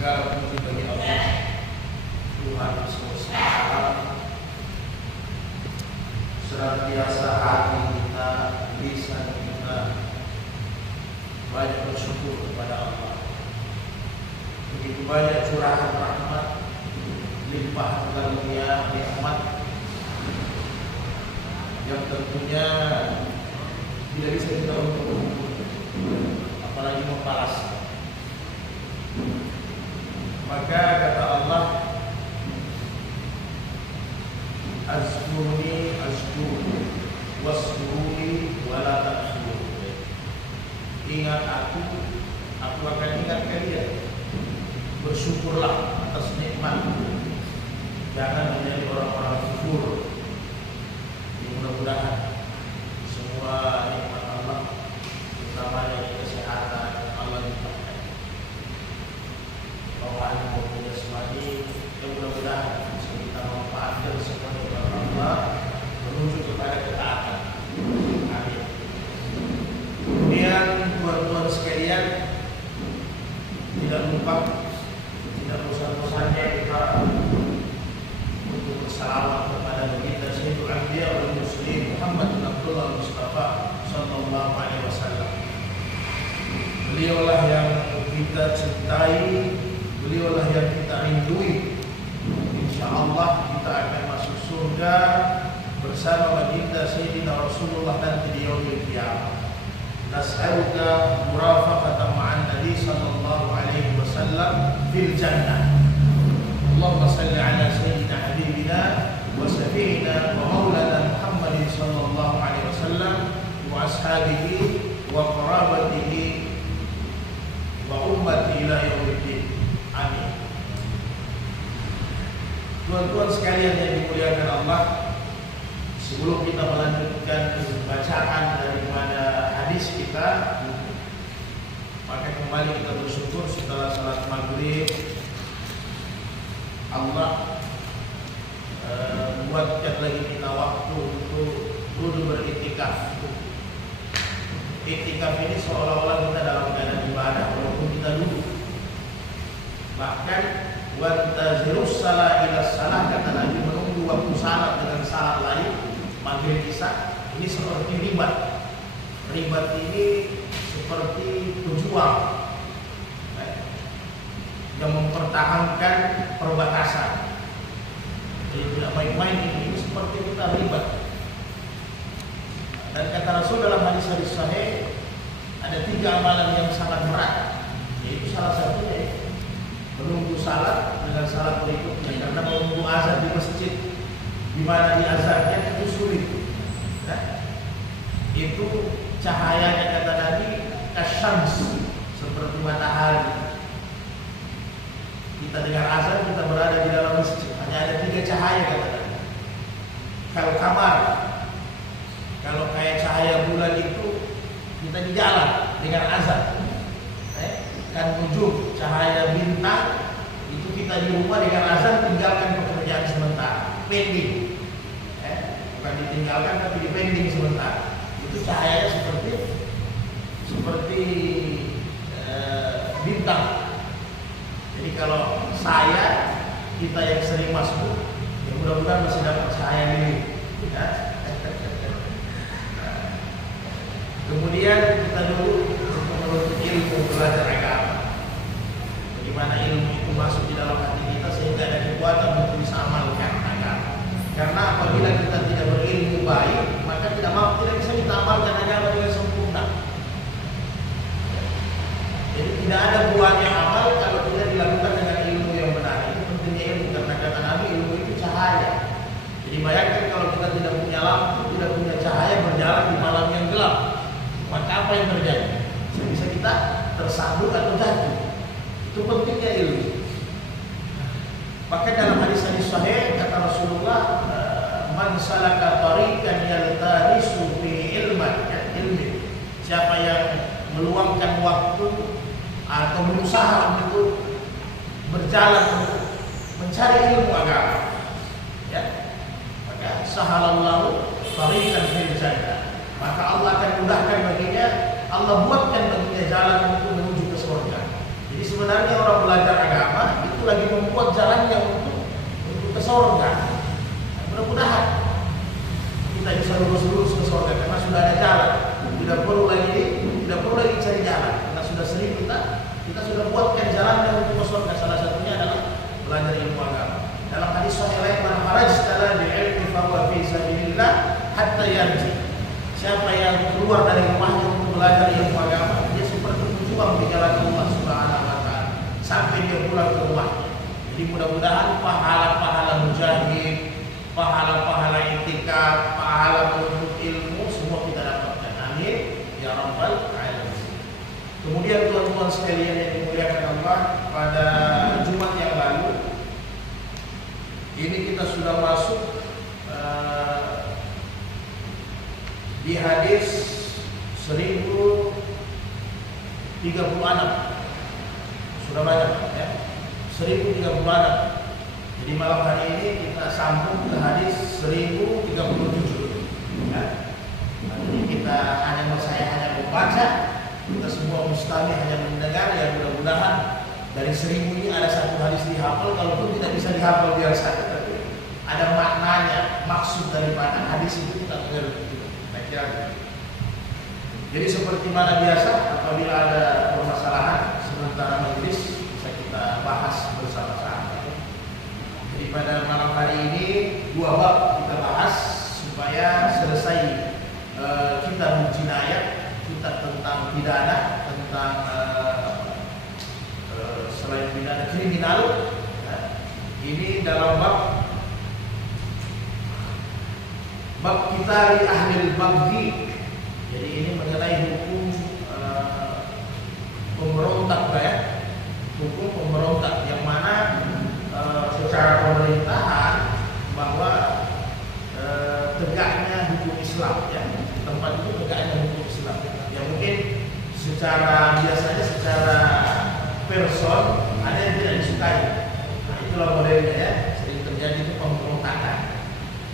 Segala puji bagi Allah, Tuhan semesta alam. Senantiasa hati kita, lisan kita banyak bersyukur kepada Allah. Begitu banyak curahan rahmat, limpahan karunia nikmat yang tentunya tidak bisa kita untuk apalagi membalas. Maka kata Allah, azkuruni azkur waskuruni wala takfur. Ingat aku akan ingat kalian. Bersyukurlah atas nikmat, jangan menjadi orang-orang kufur. Mudah-mudahan semua nikmat Allah, terutama dari kesehatan Allah limpahkan. Bawaan maupun jasmani, yang mudah-mudahan bisa kita manfaatkan semua nikmat Allah menuju kepada ketaatan. Amin. Kemudian tuan-tuan sekalian, tidak lupa, tidak bosan-bosannya kita untuk bersalawat kepada baginda Sayyidul Anbiya wal Mursalin Muhammad bin Abdullah Mustafa sallallahu alaihi wasallam. Beliaulah yang kita cintai, beliaulah yang kita rindui. Insyaallah kita akan masuk surga bersama baginda Sayyidina Rasulullah nanti di yaumil qiyamah. Nas'aluka murafaqatan ma'an Nabi sallallahu alaihi wasallam fil jannah. Allahumma salli ala sayyidina habibina wa safiina wa maulana Muhammad sallallahu alaihi wasallam wa ashabihi wa qarabatihi wa ummati ila yaumiddin. Amin. Tuan-tuan sekalian yang dimuliakan Allah, sebelum kita melanjutkan bacaan daripada hadis kita, maka kembali kita bersyukur setelah salat maghrib Allah buatkan lagi kita waktu untuk duduk beriktikaf. Iktikaf ini seolah-olah kita dalam keadaan ibadah walaupun kita duduk. Bahkan wantazirus salah ila salah, kata Nabi, menunggu waktu salat dengan salat lain maghrib isya. Ini seperti ribat. Ribat ini seperti pejuang yang mempertahankan perbatasan. Jadi tidak main-main, ini seperti kita ribat. Dan kata Rasul dalam hadis-hadis sahih, ada 3 amalan yang sangat berat. Yaitu salah satunya menunggu salat dengan salat berikutnya, karena menunggu azan di masjid di mana diazannya itu sulit. Itu cahayanya, kata Nabi, kasyams, seperti matahari. Kita dengar azan, kita berada di dalam masjid, hanya ada 3 cahaya, kata Nabi. Kalau kamar, kalau kayak cahaya bulan itu kita di jalan dengan azan. Kan ujung cahaya bintang itu kita di rumah dengan azan, tinggalkan pekerjaan sementara, pending. Bukan ditinggalkan tapi dipending sementara. Itu cahayanya seperti bintang. Jadi kalau kita yang sering masuk, ya mudah-mudahan masih dapat cahaya ini. Ya. Kemudian kita dulu untuk menuntut ilmu, belajar agama. Bagaimana ilmu itu masuk di dalam hati kita sehingga ada kekuatan untuk bisa amalkan agama. Karena apabila kita tidak berilmu baik, maka tidak bisa kita amalkan agama dengan sempurna. Jadi tidak ada buahnya amal kalau tidak dilakukan dengan ilmu yang benar. Itu pentingnya ilmu, karena kata Nabi, ilmu itu cahaya. Jadi bayangkan kalau kita tidak punya lampu, tidak punya cahaya, berjalan di malam yang gelap, maka apa yang terjadi? Bisa kita tersandung atau jatuh. Itu pentingnya ilmu. Maka dalam hadis-hadis sahih kata Rasulullah, man salaka tariqan yaltarisu fi ilmi. Siapa yang meluangkan waktu atau berusaha untuk berjalan untuk mencari ilmu agama, ya, maka sahalallahu tariqan fil jannah. Maka Allah akan mudahkan baginya, Allah buatkan baginya jalan untuk menuju ke surga. Jadi sebenarnya orang belajar agama surga. Mudah-mudahan kita bisa lurus ke surga karena sudah ada jalan. Tidak perlu lagi cari jalan. Karena sudah sering kita sudah buatkan jalannya untuk ke surga. Salah satunya adalah belajar ilmu agama. Dalam hadis sahih lain, "Man harajtala bi'ilmi fa huwa fi sabilillah hatta yarji." Siapa yang keluar dari rumahnya untuk belajar ilmu agama, dia seperti berjuang di jalan Allah Subhanahu wa taala sampai dia pulang ke rumahnya. Jadi mudah-mudahan pahala-pahala mujahid, pahala-pahala intikaf, pahala menuntut ilmu semua kita dapatkan. Amin ya rabbal alamin. Kemudian teman-teman sekalian yang dimuliakan Allah, pada Jumat yang lalu ini kita sudah masuk di hadis 1036. Sudah banyak ya, 1036. Jadi malam hari ini kita sambung ke hadis 1037 ya. Jadi saya hanya membaca, kita semua mustami hanya mendengar. Ya mudah-mudahan dari 1000 ini ada satu hadis dihafal. Kalaupun tidak bisa dihafal biar satu, tapi ada maknanya, maksud daripada hadis itu kita mengerti. Jadi seperti mana biasa, apabila ada permasalahan sementara majelis bisa kita bahas bersama-sama. Jadi pada malam hari ini 2 bab kita bahas supaya selesai kita jinayat, kita tentang pidana, tentang selain pidana kriminal. Ini dalam bab kita di ahli baghi. Jadi ini mengenai hukum pemberontak ya. Hukum pemberontak yang mana secara pemerintahan bahwa tegaknya hukum Islam ya. Tempat itu tegaknya hukum Islam. Ya mungkin biasanya secara person ada yang tidak disukai. Nah, itulah modelnya ya. Sering terjadi itu pemberontakan.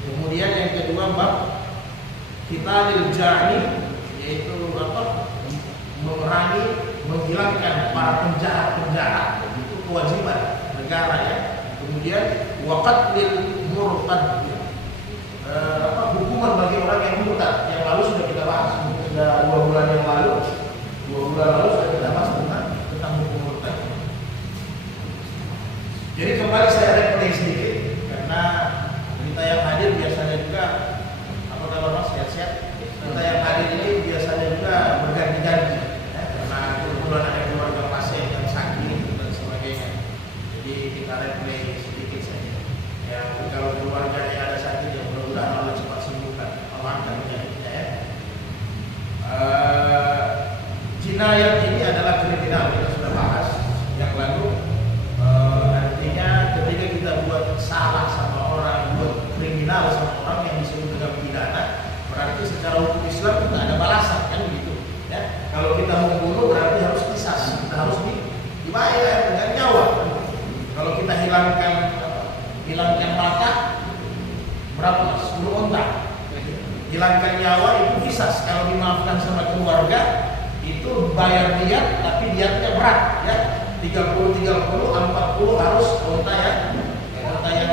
Kemudian yang kedua bab kita diljani, yaitu memerangi, menghilangkan para penjahat, itu kewajiban negara ya. Kemudian waqatlil murtad, hukuman bagi orang yang murtad. Yang lalu sudah kita bahas, sudah 2 bulan lalu sudah kita bahas tentang hukum murtad. Jadi kembali saya replay sedikit karena kita yang hadir biasanya juga, apa kabar Mas, sehat-sehat? Kita yang hadir ini biasanya juga berganti-ganti ya, karena kebetulan ada keluarga pasien yang sakit dan sebagainya. Jadi kita replay sedikit saja. Ya, kalau keluarganya ada sakit, ya mudah-mudahan Allah cepat sembuhkan, amankan penyakitnya ya. Jinayat ini adalah kriminal, kita sudah bahas yang lalu. Artinya ketika kita buat salah sama orang, buat kriminal sama orang yang disebut dengan pidana, berarti secara hukum Islam kita ada balasan kan begitu ya. Kalau kita membunuh berarti harus qisas, kita harus dibayar dengan nyawa. Kalau kita hilangkan mata berapa Mas? 10 onta. Hilangkan nyawa itu qisas. Kalau dimaafkan sama keluarga itu bayar diat, tapi diatnya berat ya. 30, 40 harus onta yang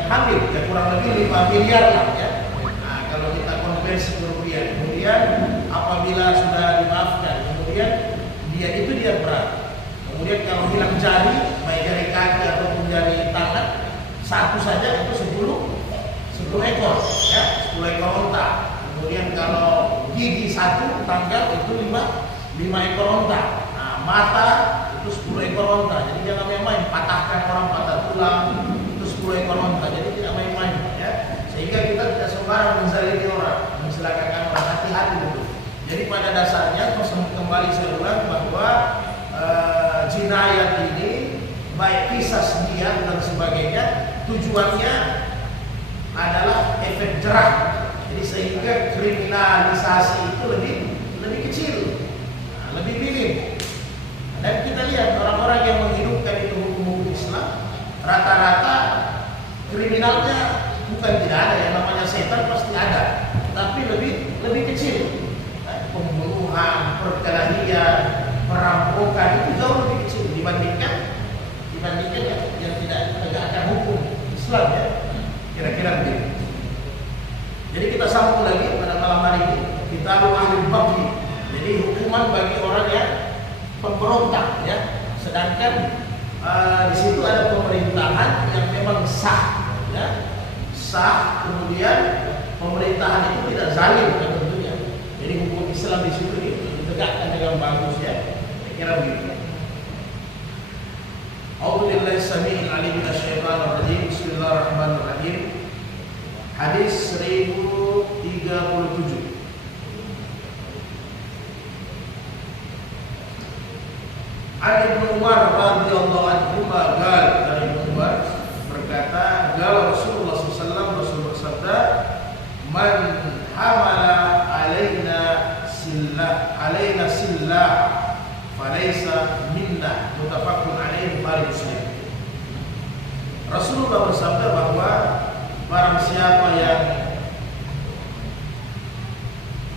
hamil ya, kurang lebih 5 miliar lah ya. Nah, kalau kita konversi ke rupiah, kemudian apabila sudah dimaafkan, kemudian dia berat. Kemudian kalau hilang jari, baik jari kaki ataupun jari tangan, satu saja itu 10 ekor ya, 10 ekor onta. Kemudian kalau gigi satu tanggal itu 5 ekor onta. Nah, mata itu 10 ekor onta. Jadi jangan main-main, patahkan orang, patah tulang, itu 10 ekor onta. Jadi tidak main-main ya. Sehingga kita tidak sembarang menzalimi orang, mencelakakan orang, hati-hati dulu. Jadi pada dasarnya kembali saya ulang bahwa jinayat ini baik kisah niat dan sebagainya tujuannya adalah efek jerah. Jadi sehingga kriminalisasi itu lebih kecil, lebih minim. Dan kita lihat orang-orang yang menghidupkan itu hukum Islam rata-rata kriminalnya bukan tidak ada, yang namanya setan pasti ada, tapi lebih kecil. Pembunuhan, perkelahian, perampokan itu jauh lebih kecil dibandingkan yang tidak tegakkan hukum Islam ya. imam bagi orang yang pemberontak ya. Sedangkan di situ ada pemerintahan yang memang sah ya. Sah, kemudian pemerintahan itu tidak zalim tentunya. Jadi hukum Islam di situ ditegakkan dengan bagus ya. Saya kira begitu. A'udzubillahi samii'il 'aliim minasyaitonir rajiim. Bismillahirrahmanirrahim. Hadis 1037. An Ibnu Umar radhiyallahu anhu qala, dari Ibnu Umar berkata, qala Rasulullah sallallahu alaihi wasallam, Rasul bersabda, man hamala alaina sillah falaysa minna, muttafaqun alaihi, Bukhari Muslim. Rasulullah bersabda bahwa barang siapa yang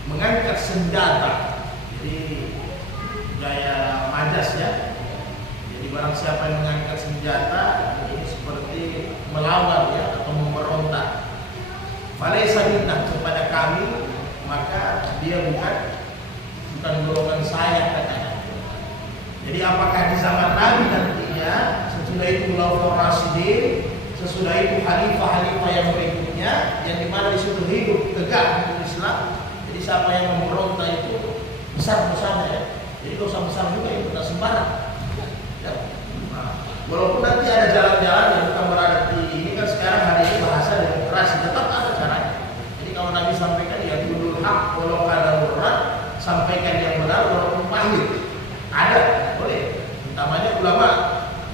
mengangkat senjata, jadi gaya majas ya. Jadi barang siapa yang mengangkat senjata ini seperti melawan ya atau memberontak, falaysa minna, kepada kami, maka dia bukan golongan saya, katanya. Jadi apakah di zaman Nabi nantinya, sesudah itu Khulafaur Rasyidin, sesudah itu khalifah-khalifah yang berikutnya, yang dimana disitu hidup tegak hukum Islam. Jadi siapa yang memberontak itu besar-besarnya ya. Jadi dosa besar juga itu, tak sembarang ya. Nah, walaupun nanti ada jalan-jalan yang bukan berarti ini kan sekarang hari ini bahasa demokrasi, tetap ada caranya. Jadi kalau Nabi sampaikan ya qulul haq walau kana murran, sampaikan yang benar walaupun pahit. Ada, boleh. Utamanya ulama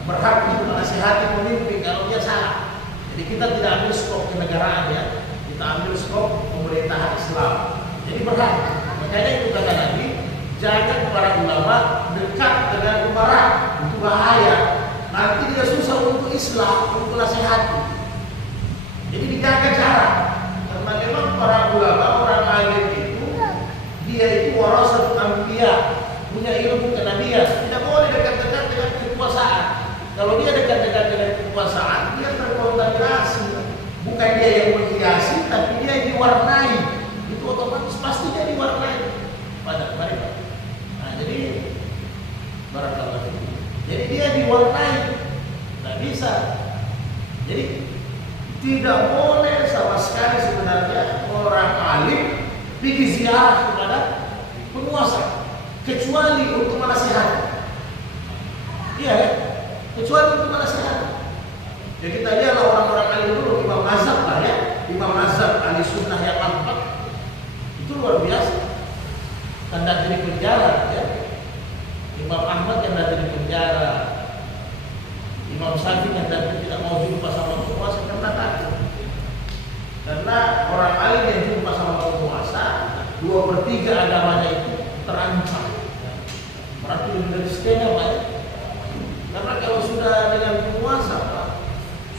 berhak untuk menasihati pemimpin kalau dia salah. Jadi kita tidak ambil skop kenegaraan ya, kita ambil skop pemerintahan Islam. Jadi berhak. Makanya itu kata Nabi, jangan para ulama dekat dengan umara, itu bahaya. Nanti dia susah untuk Islam, untuk nasihati. Jadi dijaga jarak. Karena memang para ulama, orang alim itu, dia itu warasatul anbiya, punya ilmu kenabian. Tidak boleh dekat-dekat dengan kekuasaan. Kalau dia dekat-dekat dengan kekuasaan, dia terkontaminasi. Bukan dia yang menghiasi, tapi dia yang diwarnai. Itu otomatis pasti dia diwarnai. Pada mari Pak. Nah, jadi barakallahu. Jadi dia diwarnai, tidak bisa. Jadi tidak boleh sama sekali sebenarnya orang alim pergi ziarah kepada penguasa, kecuali untuk menasihati. Iya ya, kecuali untuk menasihati. Ya kita lihatlah orang-orang alim dulu, Imam Mazhab lah ya, Imam Mazhab ahli sunnah yang empat itu luar biasa. Tanda di penjara ya. Imam Ahmad yang ada di penjara, Imam Syafi'i yang tidak mau jumpa sama penguasa karena takut. Karena orang alim yang jumpa sama penguasa, 2/3 agamanya itu terancam. Berarti lebih dari setengah Pak ya. Karena kalau sudah dengan penguasa Pak,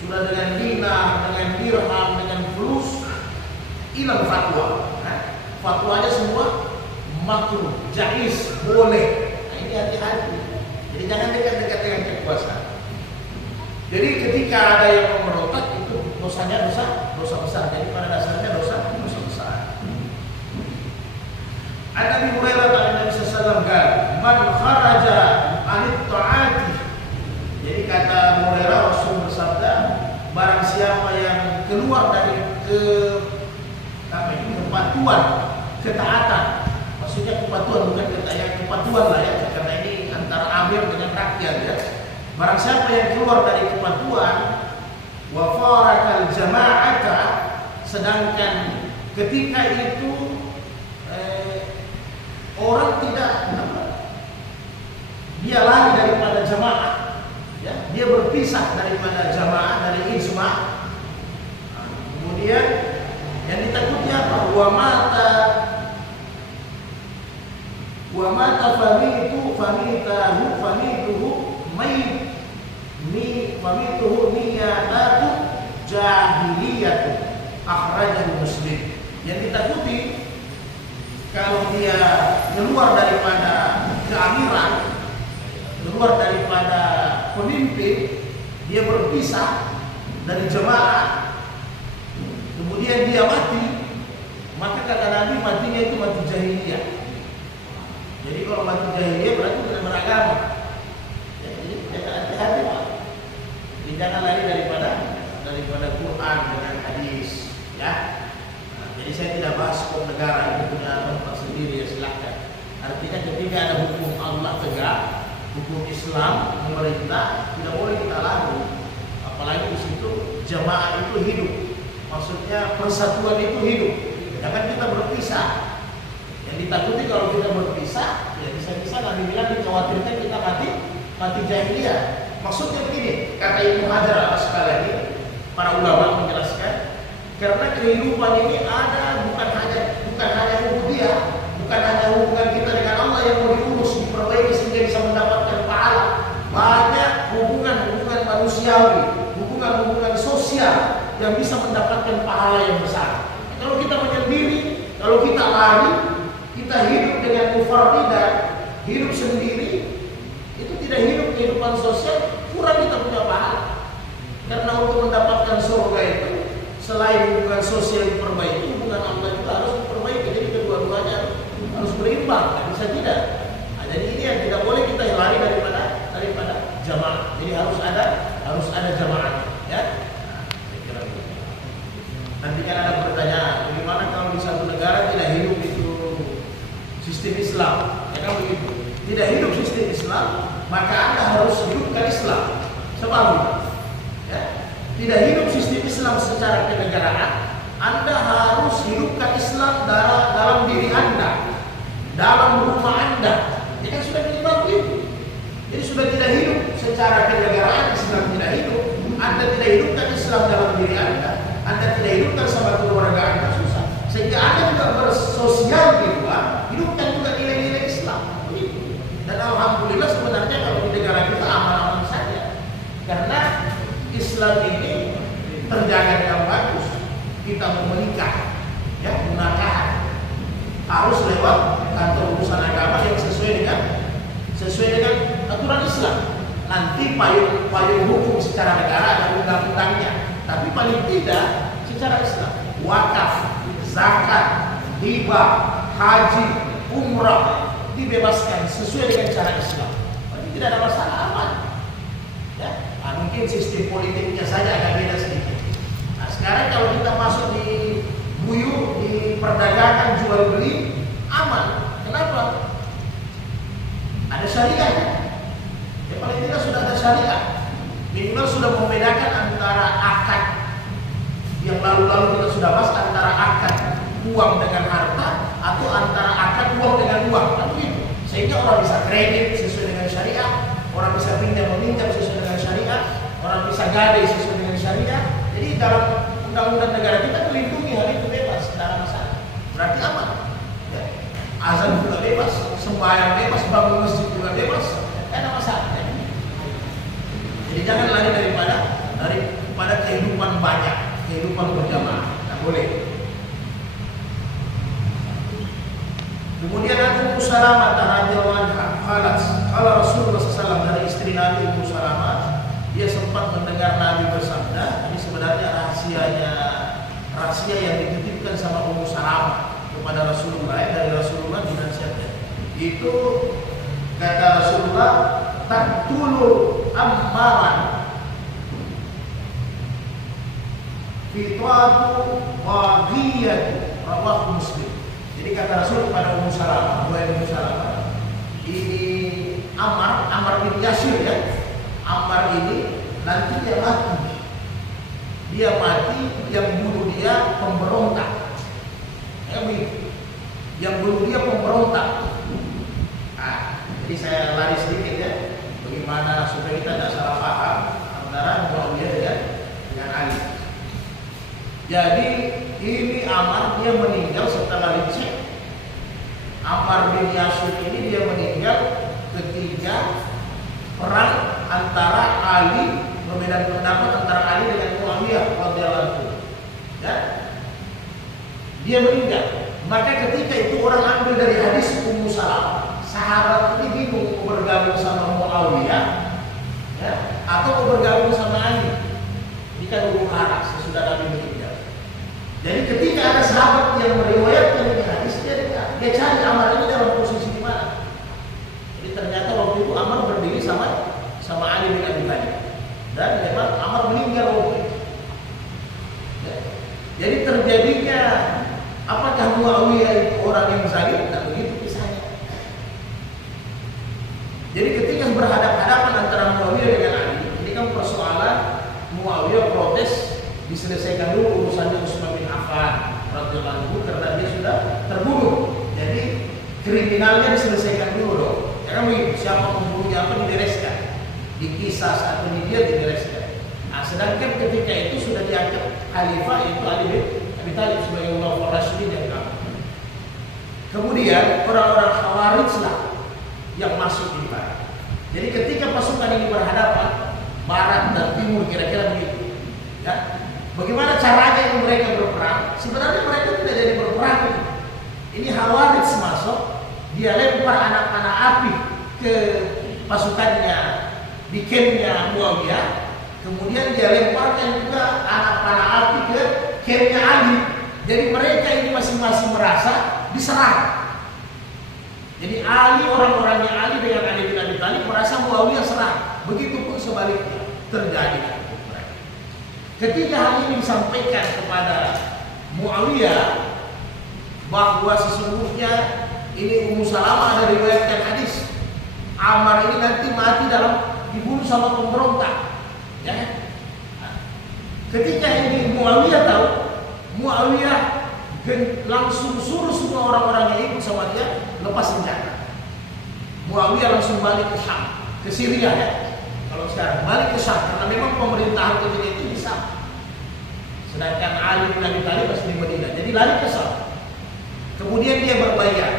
sudah dengan dinar, dengan dirham, dengan fulus, hilang fatwa. Nah, fatwanya semua makruh, jaiz, boleh. Nah, ini hati-hati. Jadi jangan dekat-dekat dengan kekuasaan. Jadi ketika ada yang memberontak itu dosanya dosa besar. Jadi pada dasarnya dosa besar. An-Nabi Hurairah Nabi sallallahu alaihi wasallam man kharaja anit ta'ati. Jadi kata Hurairah, Rasul bersabda, barang siapa yang keluar dari kepatuhan, ketaatan. Maksudnya kepatuhan, bukan kepatuhan lah ya, karena ini antara amir dengan rakyat ya. Barang siapa yang keluar dari kepatuhan, wa farakal jama'ata, sedangkan ketika itu orang tidak dia lari daripada jamaah ya, dia berpisah daripada jamaah, dari ijma'. Kemudian yang ditakuti apa? Wa mata famituhu niyatatu jahiliyatu, akhrajahu Muslim. Yang ditakuti kalau dia keluar daripada keamiran, keluar daripada pemimpin, dia berpisah dari jemaah, kemudian dia mati, maka kata Nabi matinya itu mati jahiliyah. Jadi kalau batu jahiliyah berarti tidak beragama. Ya, jadi hati-hati Pak. Jadi jangan lari daripada Quran dengan hadis, ya. Nah, jadi saya tidak bahas hukum negara, itu punya tempat sendiri, ya silahkan. Artinya ketika ada hukum Allah tegak, hukum Islam pemerintah, tidak boleh kita lalu. Apalagi di situ jamaah itu hidup. Maksudnya persatuan itu hidup. Jangan kita berpisah. Yang ditakuti kalau kita berpisah, ya bisa-bisa Nabi bilang dikhawatirkan kita mati jahiliyah. Maksudnya begini, kata Ibnu Hajar Al-Asqalani, para ulama menjelaskan, karena kehidupan ini ada bukan hanya ubudiyah, bukan hanya hubungan kita dengan Allah yang mau diurus, diperbaiki sehingga bisa mendapatkan pahala. Banyak hubungan manusiawi, hubungan sosial yang bisa mendapatkan pahala yang besar. Kalau kita menyendiri, kalau kita lari, kita hidup dengan mufarridah, hidup sendiri, itu tidak hidup kehidupan sosial, kurang kita punya pahala. Karena untuk mendapatkan surga itu, selain hubungan sosial diperbaiki, hubungan Allah juga harus diperbaiki. Jadi kedua-duanya harus berimbang, tidak bisa tidak. Nah, jadi ini yang tidak boleh kita lari daripada jamaah. Jadi harus ada jamaah, ya. Nanti kan ada pertanyaan, bagaimana kalau di satu negara tidak hidup itu sistem Islam? Ya kan begitu. Tidak hidup sistem Islam, maka Anda harus hidupkan Islam. Sebab ya, tidak hidup sistem Islam secara kenegaraan, Anda harus hidupkan Islam dalam diri Anda, dalam rumah Anda. Ini kan sudah dibilang begitu. Jadi sudah tidak hidup secara kenegaraan, Islam tidak hidup. Anda tidak hidupkan Islam dalam diri Anda tidak hidupkan sama keluarga Anda, susah. Sehingga Anda juga bersosial di luar, hidupkan juga nilai-nilai Islam. Begitu. Dan alhamdulillah sebenarnya kalau di negara kita aman-aman saja. Karena Islam ini terjaga dengan bagus. Kita mau menikah, ya, menakahan harus lewat kantor urusan agama yang sesuai dengan aturan Islam. Nanti payung hukum secara negara ada undang-undangnya, tapi paling tidak secara Islam, wakaf, zakat, hibah, haji, umrah dibebaskan sesuai dengan cara Islam. Jadi tidak ada masalah, aman. Ya, mungkin sistem politiknya saja agak beda sedikit. Nah, sekarang kalau kita masuk di buyu, di perdagangan jual beli, aman. Kenapa? Ada syariah. Ya paling tidak sudah ada syariah. Minimal sudah membedakan antara akad yang lalu-lalu kita sudah bahas, antara akad uang dengan harta atau antara akad uang dengan uang. Kan begitu. Sehingga orang bisa kredit sesuai dengan syariah, orang bisa pinjam meminjam sesuai dengan syariah, orang bisa gadai sesuai dengan syariah. Jadi dalam undang-undang negara kita melindungi hal itu bebas, tidak ada masalah. Berarti aman. Ya. Azan juga bebas, sembahyang bebas, bangun masjid juga bebas, tidak ada masalah. Ya. Jadi jangan lari daripada kehidupan banyak, kehidupan berjamaah, tidak boleh. Kemudian ada Ummu Salamah radhiyallahu anha, qala Rasulullah SAW, dari istri Nabi Ummu Salamah, dia sempat mendengar Nabi bersabda. Ini sebenarnya rahasia yang dititipkan sama Ummu Salamah kepada Rasulullah, dari Rasulullah dinasihatkan. Itu kata Rasulullah, taqtulu ammaran fitwatu waghiyatu, rawahu Muslim. Jadi kata Rasul kepada Ummu Salamah, Ummu Salamah, ini Ammar bin Yasir, ya. Ammar ini nanti dia mati. Dia mati, yang bunuh dia pemberontak. Ya begitu. Yang bunuh dia pemberontak. Nah, jadi saya lari sedikit, ya. Bagaimana supaya kita tidak salah paham antara Muawiyah dengan Ali. Jadi ini Ammar, dia meninggal setelah licik. Ammar bin Yasir ini dia meninggal ketika perang antara Ali, perbedaan pendapat antara Ali dengan Muawiyah radhiyallahu anhu. Ya. Dia meninggal. Maka ketika itu orang ambil dari hadis Ummu Salamah, sahabat ini bingung mau bergabung sama Muawiyah, ya, atau mau bergabung sama Ali. Ini kan huru hara sesudah Nabi meninggal. Jadi ketika ada sahabat yang meriwayatkan ini hadis, dia cari Ammar ini dalam posisi di mana. dan memang Ammar meninggal waktu itu. Ya. Jadi terjadinya apakah Muawiyah itu orang yang zalim? Tidak begitu kisahnya. Jadi ketika berhadapan-hadapan antara Muawiyah dengan Ali, ini kan persoalan Muawiyah protes diselesaikan dulu urusannya Utsman bin Affan radhiyallahu anhu karena dia sudah terbunuh. Jadi kriminalnya diselesaikan dulu dong. Karena begitu, siapa membunuhnya apa dibereskan, dikisas atau dia dibereskan. Nah, sedangkan ketika itu sudah diangkat khalifah yaitu Ali bin Abi Thalib sebagai Khalifah Rasyidin yang keempat. Kemudian orang-orang Khawarij lah yang masuk di barat. Jadi ketika pasukan ini berhadapan barat dan timur kira-kira begitu. Ya. Bagaimana caranya mereka berperang? Sebenarnya mereka tidak jadi berperang. Ini Khawarij masuk, dia lempar anak-anak api ke pasukannya di campnya Muawiyah. Kemudian dia lemparkan juga anak panah api ke campnya Ali. Jadi mereka ini masing-masing merasa diserang. Jadi Ali, orang-orangnya Ali dengan Ali bin Abi Thalib merasa Muawiyah serang. Begitupun sebaliknya terjadi. Ketika hal ini disampaikan kepada Muawiyah bahwa sesungguhnya ini Ummu Salamah ada riwayatkan hadis Ammar ini nanti mati dibunuh sama pemberontak. Ya. Ketika ini Muawiyah tahu, Muawiyah langsung suruh semua orang-orang yang ikut sama dia lepas senjata. Muawiyah langsung balik ke Syam, ke Syria ya. Kalau sekarang balik ke Syam karena memang pemerintahan ketika itu di Syam. Sedangkan Ali bin Abi Thalib masih di Madinah. Jadi lari ke Syam. Kemudian dia berbayar.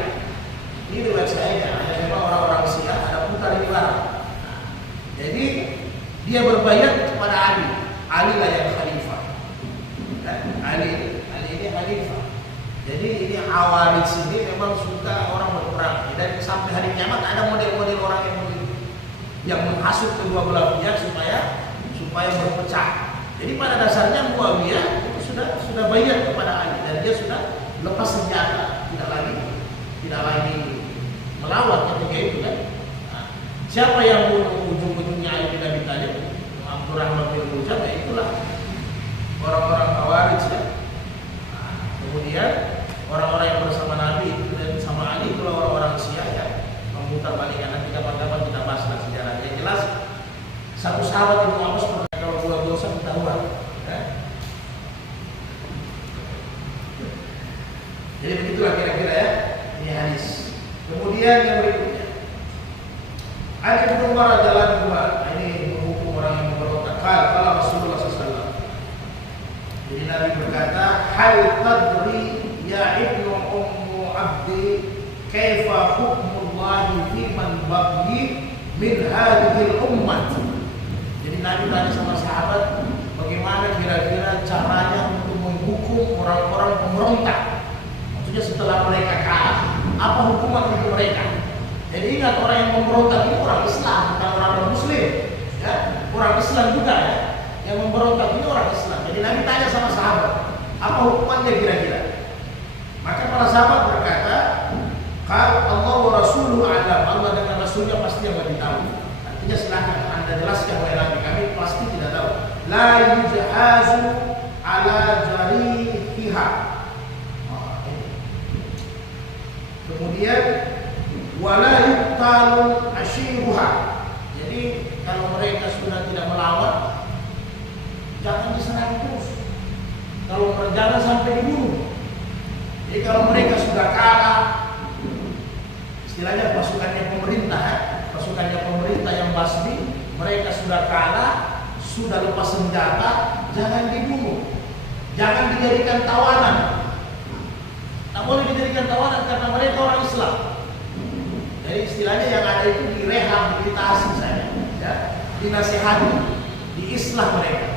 Ini riwayat saya, ada memang orang-orang Syiah ada putar di barat. Jadi dia berbayar kepada Ali. Ali lah yang khalifah. Ali ini khalifah. Jadi ini Khawarij ini memang suka orang berperang. Dan sampai hari kiamat ada model-model orang yang begitu, yang menghasut kedua belah pihak supaya berpecah. Jadi pada dasarnya Muawiyah itu sudah bayar kepada Ali dan dia sudah lepas senjata, tidak lagi melawan ketika itu kan. Nah, siapa yang bunuh ujung-ujungnya Ali bin Abi Thalib? Abdurrahman bin Muljam, ya itulah orang-orang Khawarij ya. Nah, kemudian orang-orang yang bersama Nabi itu dan sama Ali itu orang-orang Syiah ya, memutar balikan. Nanti kapan-kapan kita bahas sejarahnya. Yang jelas satu sahabat Ibnu Abbas pernah kalau buat dosa ketahuan. Ya. Jadi begitulah kira-kira ya ini hadis. Kemudian yang berikutnya, Al Ibnu Umar radhiyallahu anhu, ini menghukum orang yang memberontak. Kalau Rasulullah SAW. Jadi Nabi berkata, hal tadri ya ibnu ummu abdi kaifa hukmullahi fi man baghi min hadhil ummah. Jadi Nabi tanya sama sahabat, bagaimana kira-kira caranya untuk menghukum orang-orang pemberontak? Maksudnya setelah mereka kalah, apa hukuman untuk mereka? Jadi ingat, orang yang memberontak ini orang Islam, bukan orang non-Muslim. Ya, orang Islam juga ya. Yang memberontak ini orang Islam. Jadi Nabi tanya sama sahabat, apa hukumannya kira-kira? Maka para sahabat berkata, kalau Allah wa Rasuluhu a'lam, Allah dengan Rasulnya pasti yang lebih tahu. Artinya silakan Anda jelaskan wahai Nabi, kami pasti tidak tahu. La yujhazu ala jarihiha. Kemudian wala yuqtalu ashiruha. Jadi kalau mereka sudah tidak melawan, jangan diserang terus. Kalau jangan sampai dibunuh. Jadi kalau mereka sudah kalah, istilahnya pasukannya pemerintah yang basmi, mereka sudah kalah, sudah lepas senjata, jangan dibunuh, jangan dijadikan tawanan. Tak boleh dijadikan tawanan karena mereka orang Islam. Jadi istilahnya yang ada itu direhabilitasi saya, ya, dinasihati, diislah mereka.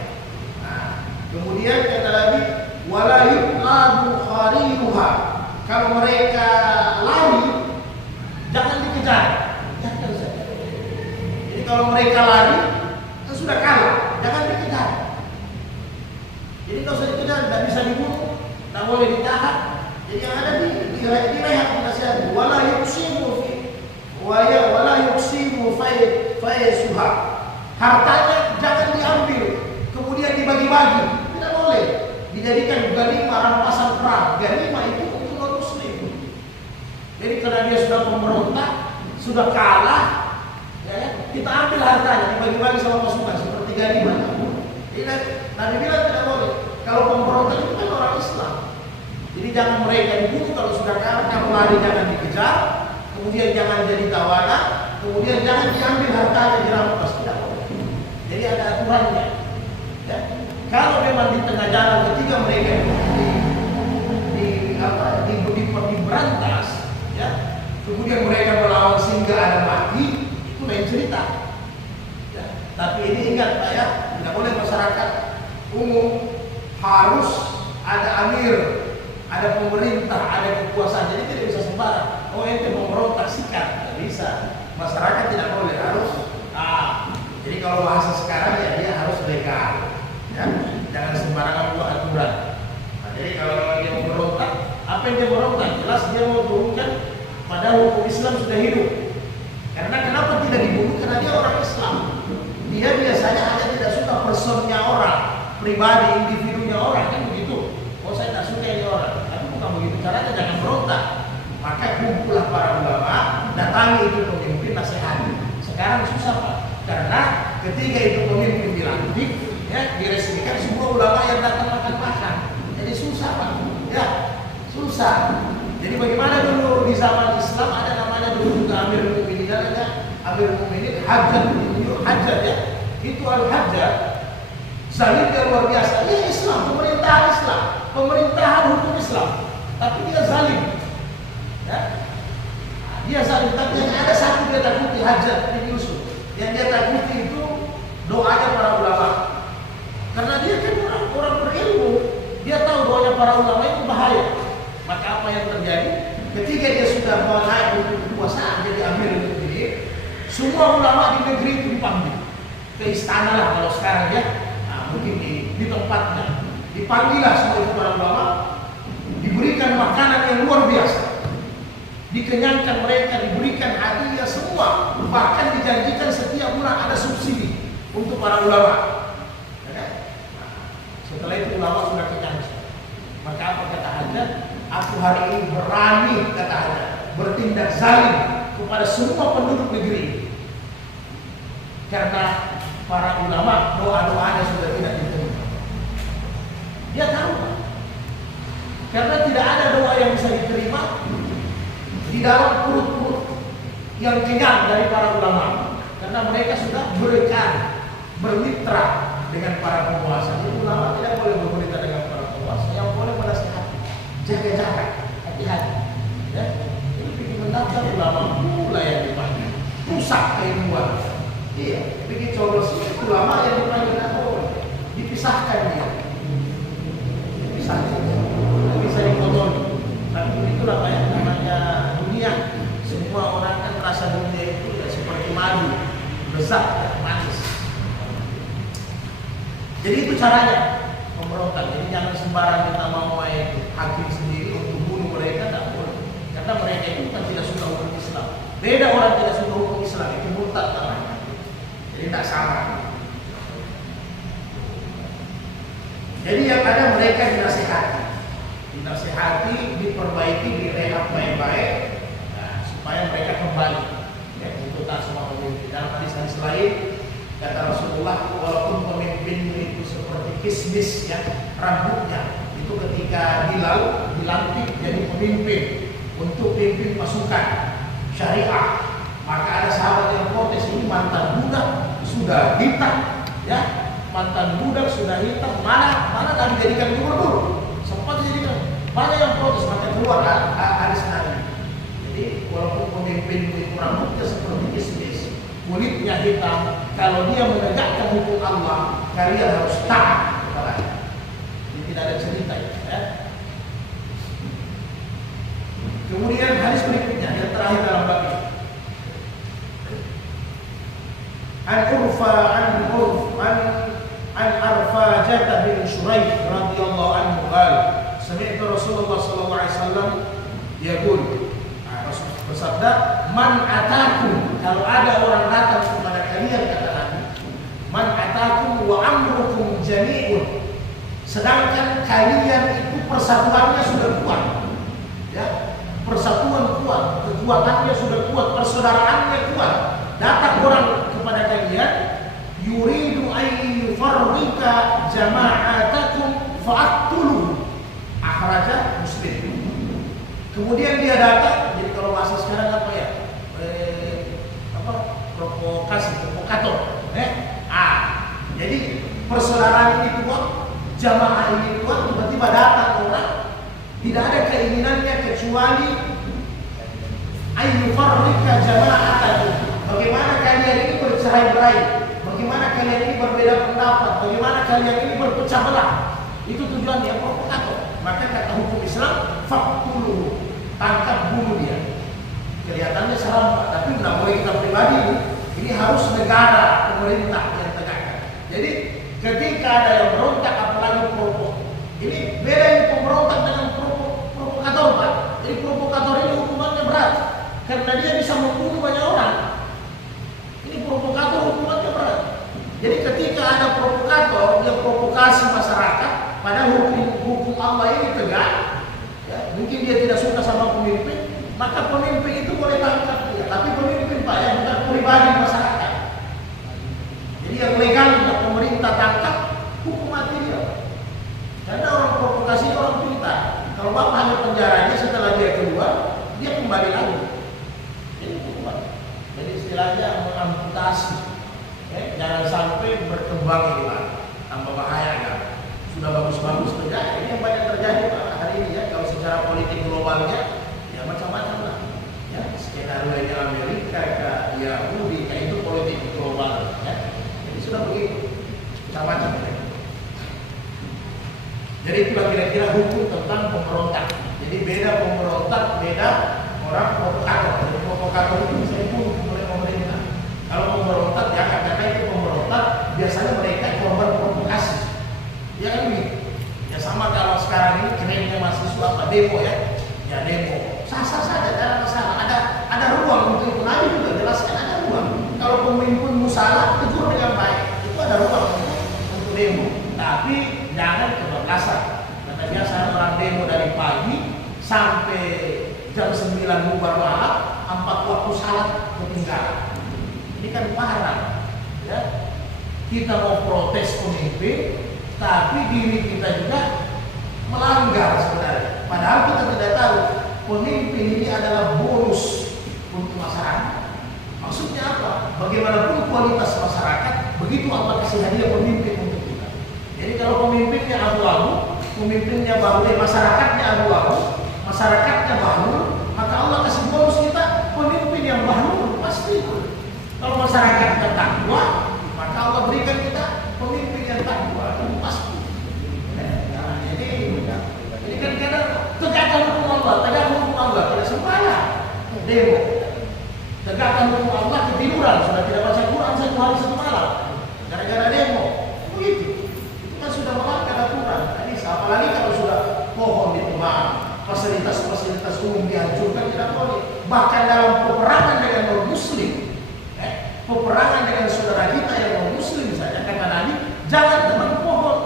Nah, kemudian kata Nabi, wala yuqadu khariruha. Kalau mereka lari, jangan dikejar, jangan saja. Jadi kalau mereka lari, kan sudah kalah, jangan dikejar. Jadi kalau sudah dikejar, tidak bisa dibunuh, tak boleh ditahan. Jadi yang ada direhabilitasi. Wala yuqsimu fi wala yuqsimu fayasuha. Hartanya jangan diambil. dijadikan ganimah rampasan perang. Ganimah itu untuk non muslim. Jadi karena dia sudah pemberontak, sudah kalah, ya, kita ambil hartanya, dibagi-bagi sama pasukan seperti ganimah. Jadi Nabi bilang tidak boleh. Kalau pemberontak itu kan orang Islam. Jadi jangan mereka dibunuh, kalau sudah kalah, kamu lari jangan dikejar, kemudian jangan jadi tawanan, kemudian jangan diambil hartanya dirampas, tidak boleh. Jadi ada aturannya. Ya. Kalau memang di tengah jalan ketika mereka diberantas, ya, kemudian mereka melawan sehingga ada mati, itu lain cerita. Ya. Tapi ini ingat Pak ya, tidak boleh masyarakat umum harus ada amir, ada pemerintah, ada kekuasaan. Jadi tidak bisa sembarang. Oh ente memberontak sikat, tidak bisa. Masyarakat tidak boleh, harus. Jadi kalau bahasa sekarang ya dia harus legal. Ya, jangan sembarangan buat aturan. Nah, jadi kalau dia mau berontak, apa yang dia berontak? Jelas dia mau turunkan pada hukum Islam sudah hidup. Karena kenapa tidak dibunuh? Karena dia orang Islam. Dia biasanya hanya tidak suka personnya orang, pribadi, individunya orang, kan begitu. Oh saya tidak suka ini orang, tapi bukan begitu caranya, jangan berontak. Maka kumpulah para ulama, datangi itu pemimpin, nasihati. Sekarang susah Pak, karena ketika itu pemimpin dilantik, ya, diresmikan, semua ulama yang datang makan-makan. Jadi susah Pak, ya, susah. Jadi bagaimana dulu di zaman Islam ada namanya dulu juga Amirul Mukminin, ada Amirul Mukminin Hajjaj, ya, itu Al-Hajjaj, zalimnya luar biasa. Dia Islam, pemerintahan hukum Islam, tapi dia zalim, ya. Dia zalim, tapi yang ada satu dia takuti, Hajjaj bin Yusuf. Yang dia takuti itu doanya para ulama. Karena dia kan orang berilmu, dia tahu doanya para ulama itu bahaya. Maka apa yang terjadi? Ketika dia sudah menaik kekuasaan jadi Amirul Mukminin, semua ulama di negeri itu dipanggil ke istana lah kalau sekarang ya. Nah, mungkin di tempatnya dipanggillah semua itu para ulama, diberikan makanan yang luar biasa, dikenyangkan mereka, diberikan hadiah semua, bahkan dijanjikan setiap bulan ada subsidi untuk para ulama. Setelah itu ulama sudah kenyang. Maka apa kata Hajjaj? Aku hari ini berani, kata Hajjaj, bertindak zalim kepada semua penduduk negeri ini. Karena para ulama doa-doanya sudah tidak diterima. Dia tahu Pak. Karena tidak ada doa yang bisa diterima di dalam perut-perut yang kenyang dari para ulama. Karena mereka sudah bermitra dengan para penguasa. Jadi ulama tidak boleh bermitra dengan para penguasa, yang boleh menasihati, jaga jarak, hati-hati. Ya, ini bikin mendaftar ulama pula yang dipanggil, rusak keilmuan. Iya, bikin colos ulama yang dipanggil, dipisahkan dia, dipisahkan, bisa dikotori. Tapi itulah banyak namanya dunia. Semua orang kan merasa dunia itu ya seperti madu, lezat, manis. Jadi itu caranya pemberontak. Jadi jangan sembarang kita mau hakim sendiri untuk bunuh mereka, tidak boleh. Karena mereka itu kan tidak suka hukum Islam. Beda orang tidak suka hukum Islam, itu murtad namanya. Jadi tidak sama. Jadi yang ada mereka dinasihati, diperbaiki, direhab baik-baik, nah, supaya mereka kembali ya, untuk taat sama pemimpin. Dalam hadis lain kata Rasulullah, walaupun pemimpin itu seperti kismis ya, rambutnya itu ketika dilantik jadi pemimpin untuk pimpin pasukan syariah, maka ada sahabat yang protes, ini mantan budak sudah hitam ya, mantan budak sudah hitam, mana dijadikan gubernur, sempat dijadikan, banyak yang protes, maka keluar hadis Nabi. Jadi walaupun pemimpin itu rambutnya seperti kismis, kulitnya hitam, kalau dia menegakkan hukum Allah, kalian harus taat kepadanya. Ini tidak ada cerita ya. Kemudian hadis berikutnya yang terakhir dalam bab ini. An Arfajah bin Shuraih radhiyallahu anhu qala sami'tu Rasulullah sallallahu alaihi wasallam yaqul, Rasul bersabda, man atakum, kalau ada orang datang kepada kalian, kata Nabi, man atakum wa amrukum jami'un, Sedangkan kalian itu persatuannya sudah kuat, ya, persatuan kuat, kekuatannya sudah kuat, persaudaraannya kuat. Datang orang kepada kalian, yuridu ayyufarrika jama'atakum fa'aktuluhu, akhraja Muslim. Kemudian dia datang, jadi kalau bahasa sekarang apa ya? Provokator. Jadi persaudaraan ini kuat, jamaah ini kuat, tiba-tiba datang orang, tidak ada keinginannya kecuali ayyufarrika jama'atakum. Bagaimana kalian ini bercerai-berai, bagaimana kalian ini berbeda pendapat, bagaimana kalian ini berpecah belah. Itu tujuannya provokator. Maka kata hukum Islam, faqtuluhu, tangkap bunuh dia. Kelihatannya salah, tapi tidak boleh kita pribadi. Ini harus negara, pemerintah yang tegakkan. Jadi ketika ada yang berontak, apalagi provok, ini beda ini pemberontak dengan provokator, Pak. Jadi provokator ini hukumannya berat karena dia bisa membunuh banyak orang. Ini provokator hukumannya berat. Jadi ketika ada provokator yang provokasi masyarakat, padahal hukum Allah ini tegak, ya, mungkin dia tidak suka sama pemimpin, maka pemimpin itu boleh tangkap dia. Tapi pemimpin, Pak, yang bukan pribadi masyarakat. Jadi yang legalnya pemerintah tangkap, hukum mati dia. Karena orang provokasi orang pintar. Kalau Bapak hanya penjaranya, setelah dia keluar, dia kembali lagi. Jadi hukuman. Jadi istilahnya mengamputasi. Jangan sampai berkembang ini, Pak. Tambah bahaya kan. Sudah bagus-bagus terjadi. Ini yang banyak terjadi, Pak, hari ini ya. Kalau secara politik globalnya, ya macam-macam lah. Ya, skenario ini Amerika, Yahudi, kayak itu politik global. Ya. Jadi sudah begitu, macam-macam ya. Jadi itulah kira-kira hukum tentang pemberontak. Jadi beda pemberontak, beda orang provokator. Jadi provokator itu bisa dibunuh oleh pemerintah. Kalau pemberontak, ya karena itu pemberontak biasanya mereka korban provokasi. Ya kan begitu. Ya sama kalau sekarang ini kerennya mahasiswa apa demo ya, ya demo. Sah-sah saja, tidak ada masalah. Ada ruang untuk itu. Nabi juga jelaskan ada ruang. Kalau pemimpinmu salah, tegur dengan baik. Itu ada ruang untuk demo. Tapi jangan kebablasan. Karena biasa orang demo dari pagi sampai jam 9 bubar malam, 4 waktu salat ketinggalan. Ini kan parah. Ya. Kita mau protes pemimpin, tapi diri kita juga melanggar sebenarnya. Padahal kita tidak tahu pemimpin ini adalah bonus untuk masyarakat. Maksudnya apa? Bagaimanapun kualitas masyarakat, begitu Allah kasih hadiah pemimpin untuk kita. Jadi kalau pemimpinnya abu-abu, pemimpinnya baru, masyarakatnya abu-abu, masyarakatnya baru, maka Allah kasih bonus kita pemimpin yang baru pasti. Kalau masyarakatnya takwa, maka Allah berikan kita pemimpin yang takwa, itu pasti. Jadi ini kan kadang tegakkan hukum Allah, tegakkan hukum Allah, tidak sembahyang, demo. Tegakkan hukum Allah ketiduran, sudah tidak baca Quran 1 hari 1 malam, gara-gara demo. Begitu. Itu kan sudah melanggar aturan. Jadi apalagi kalau sudah pohon ditebang, fasilitas-fasilitas umum dihancurkan, tidak boleh. Bahkan dalam peperangan dengan non-muslim, peperangan dengan saudara kita yang non-muslim saja, kata Nabi, jangan tebang pohon,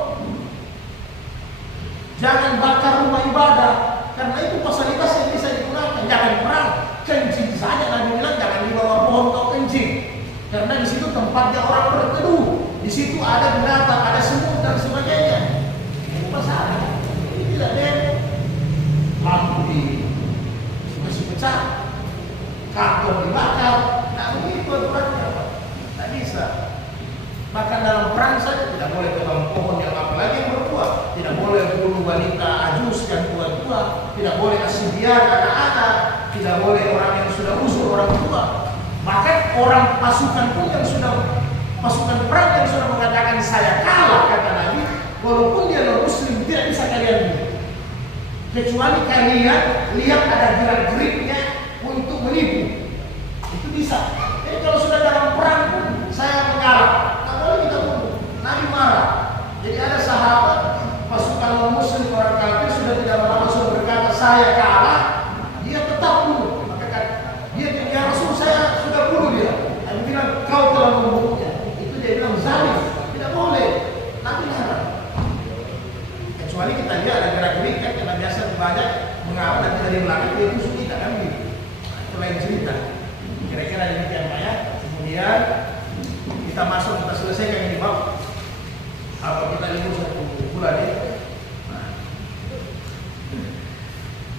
jangan bakar rumah ibadah, karena itu fasilitas yang bisa digunakan. Jangan perang, kencing saja. Nabi bilang jangan dibawa pohon atau kencing, karena di situ tempatnya orang berteduh, di situ ada binatang, ada semut dan sebagainya. Ini masalah. Ini tidak demo, lampu dikasih pecah, kantor dibakar, tidak begitu aturannya. Tidak bisa. Bahkan dalam perang saja tidak boleh tebang pohon yang apalagi yang berbuah. Tidak boleh bunuh wanita ajus dan tua-tua. Tidak boleh asyibian anak-anak. Tidak boleh orang yang sudah uzur orang tua. Bahkan orang pasukan pun yang sudah pasukan perang yang sudah mengatakan saya kalah, kata Nabi, walaupun dia non-muslim tidak bisa kalian bunuh. Kecuali kalian lihat ada gerak-geriknya untuk menipu. Itu bisa. Jadi kalau sudah dalam perang pun saya mengalah, tak boleh kita bunuh. Nabi marah. Jadi ada sahabat pasukan non-muslim orang kafir sudah tidak lama sudah berkata saya kalah, dia tetap bunuh. Maka dia ya Rasul saya sudah bunuh dia. Nabi bilang kau telah membunuhnya. Itu dia bilang zalim, tidak boleh. Nabi marah. Kecuali kita lihat ada gerak-gerik kan, karena biasa banyak mengapa nanti dari belakang dia tusuk kita kan gitu. Nah, itu lain cerita. Kira-kira demikian Pak ya. Kemudian kita masuk, kita selesaikan ini bab. Apa kita libur 1 bulan ya?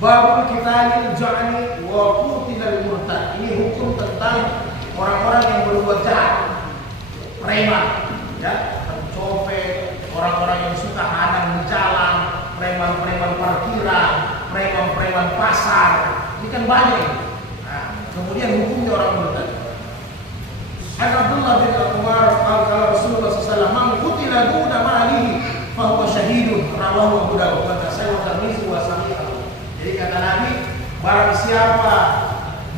Babul qitalil ja'ni wa qutilal murtad. Ini hukum tentang orang-orang yang berbuat jahat, preman, ya, pencopet, orang-orang yang suka hadang di jalan, preman-preman parkiran, preman-preman pasar. Ini kan banyak ini. Nah, kemudian hukumnya orang murtad. An Abdullah bin Umar qala Rasulullah sallallahu alaihi wasallam man qutila duna malihi fa huwa syahidun, rawahu Abu Dawud wa Tirmidzi wa Tirmidzi wa Sahih. Jadi kata Nabi, barang siapa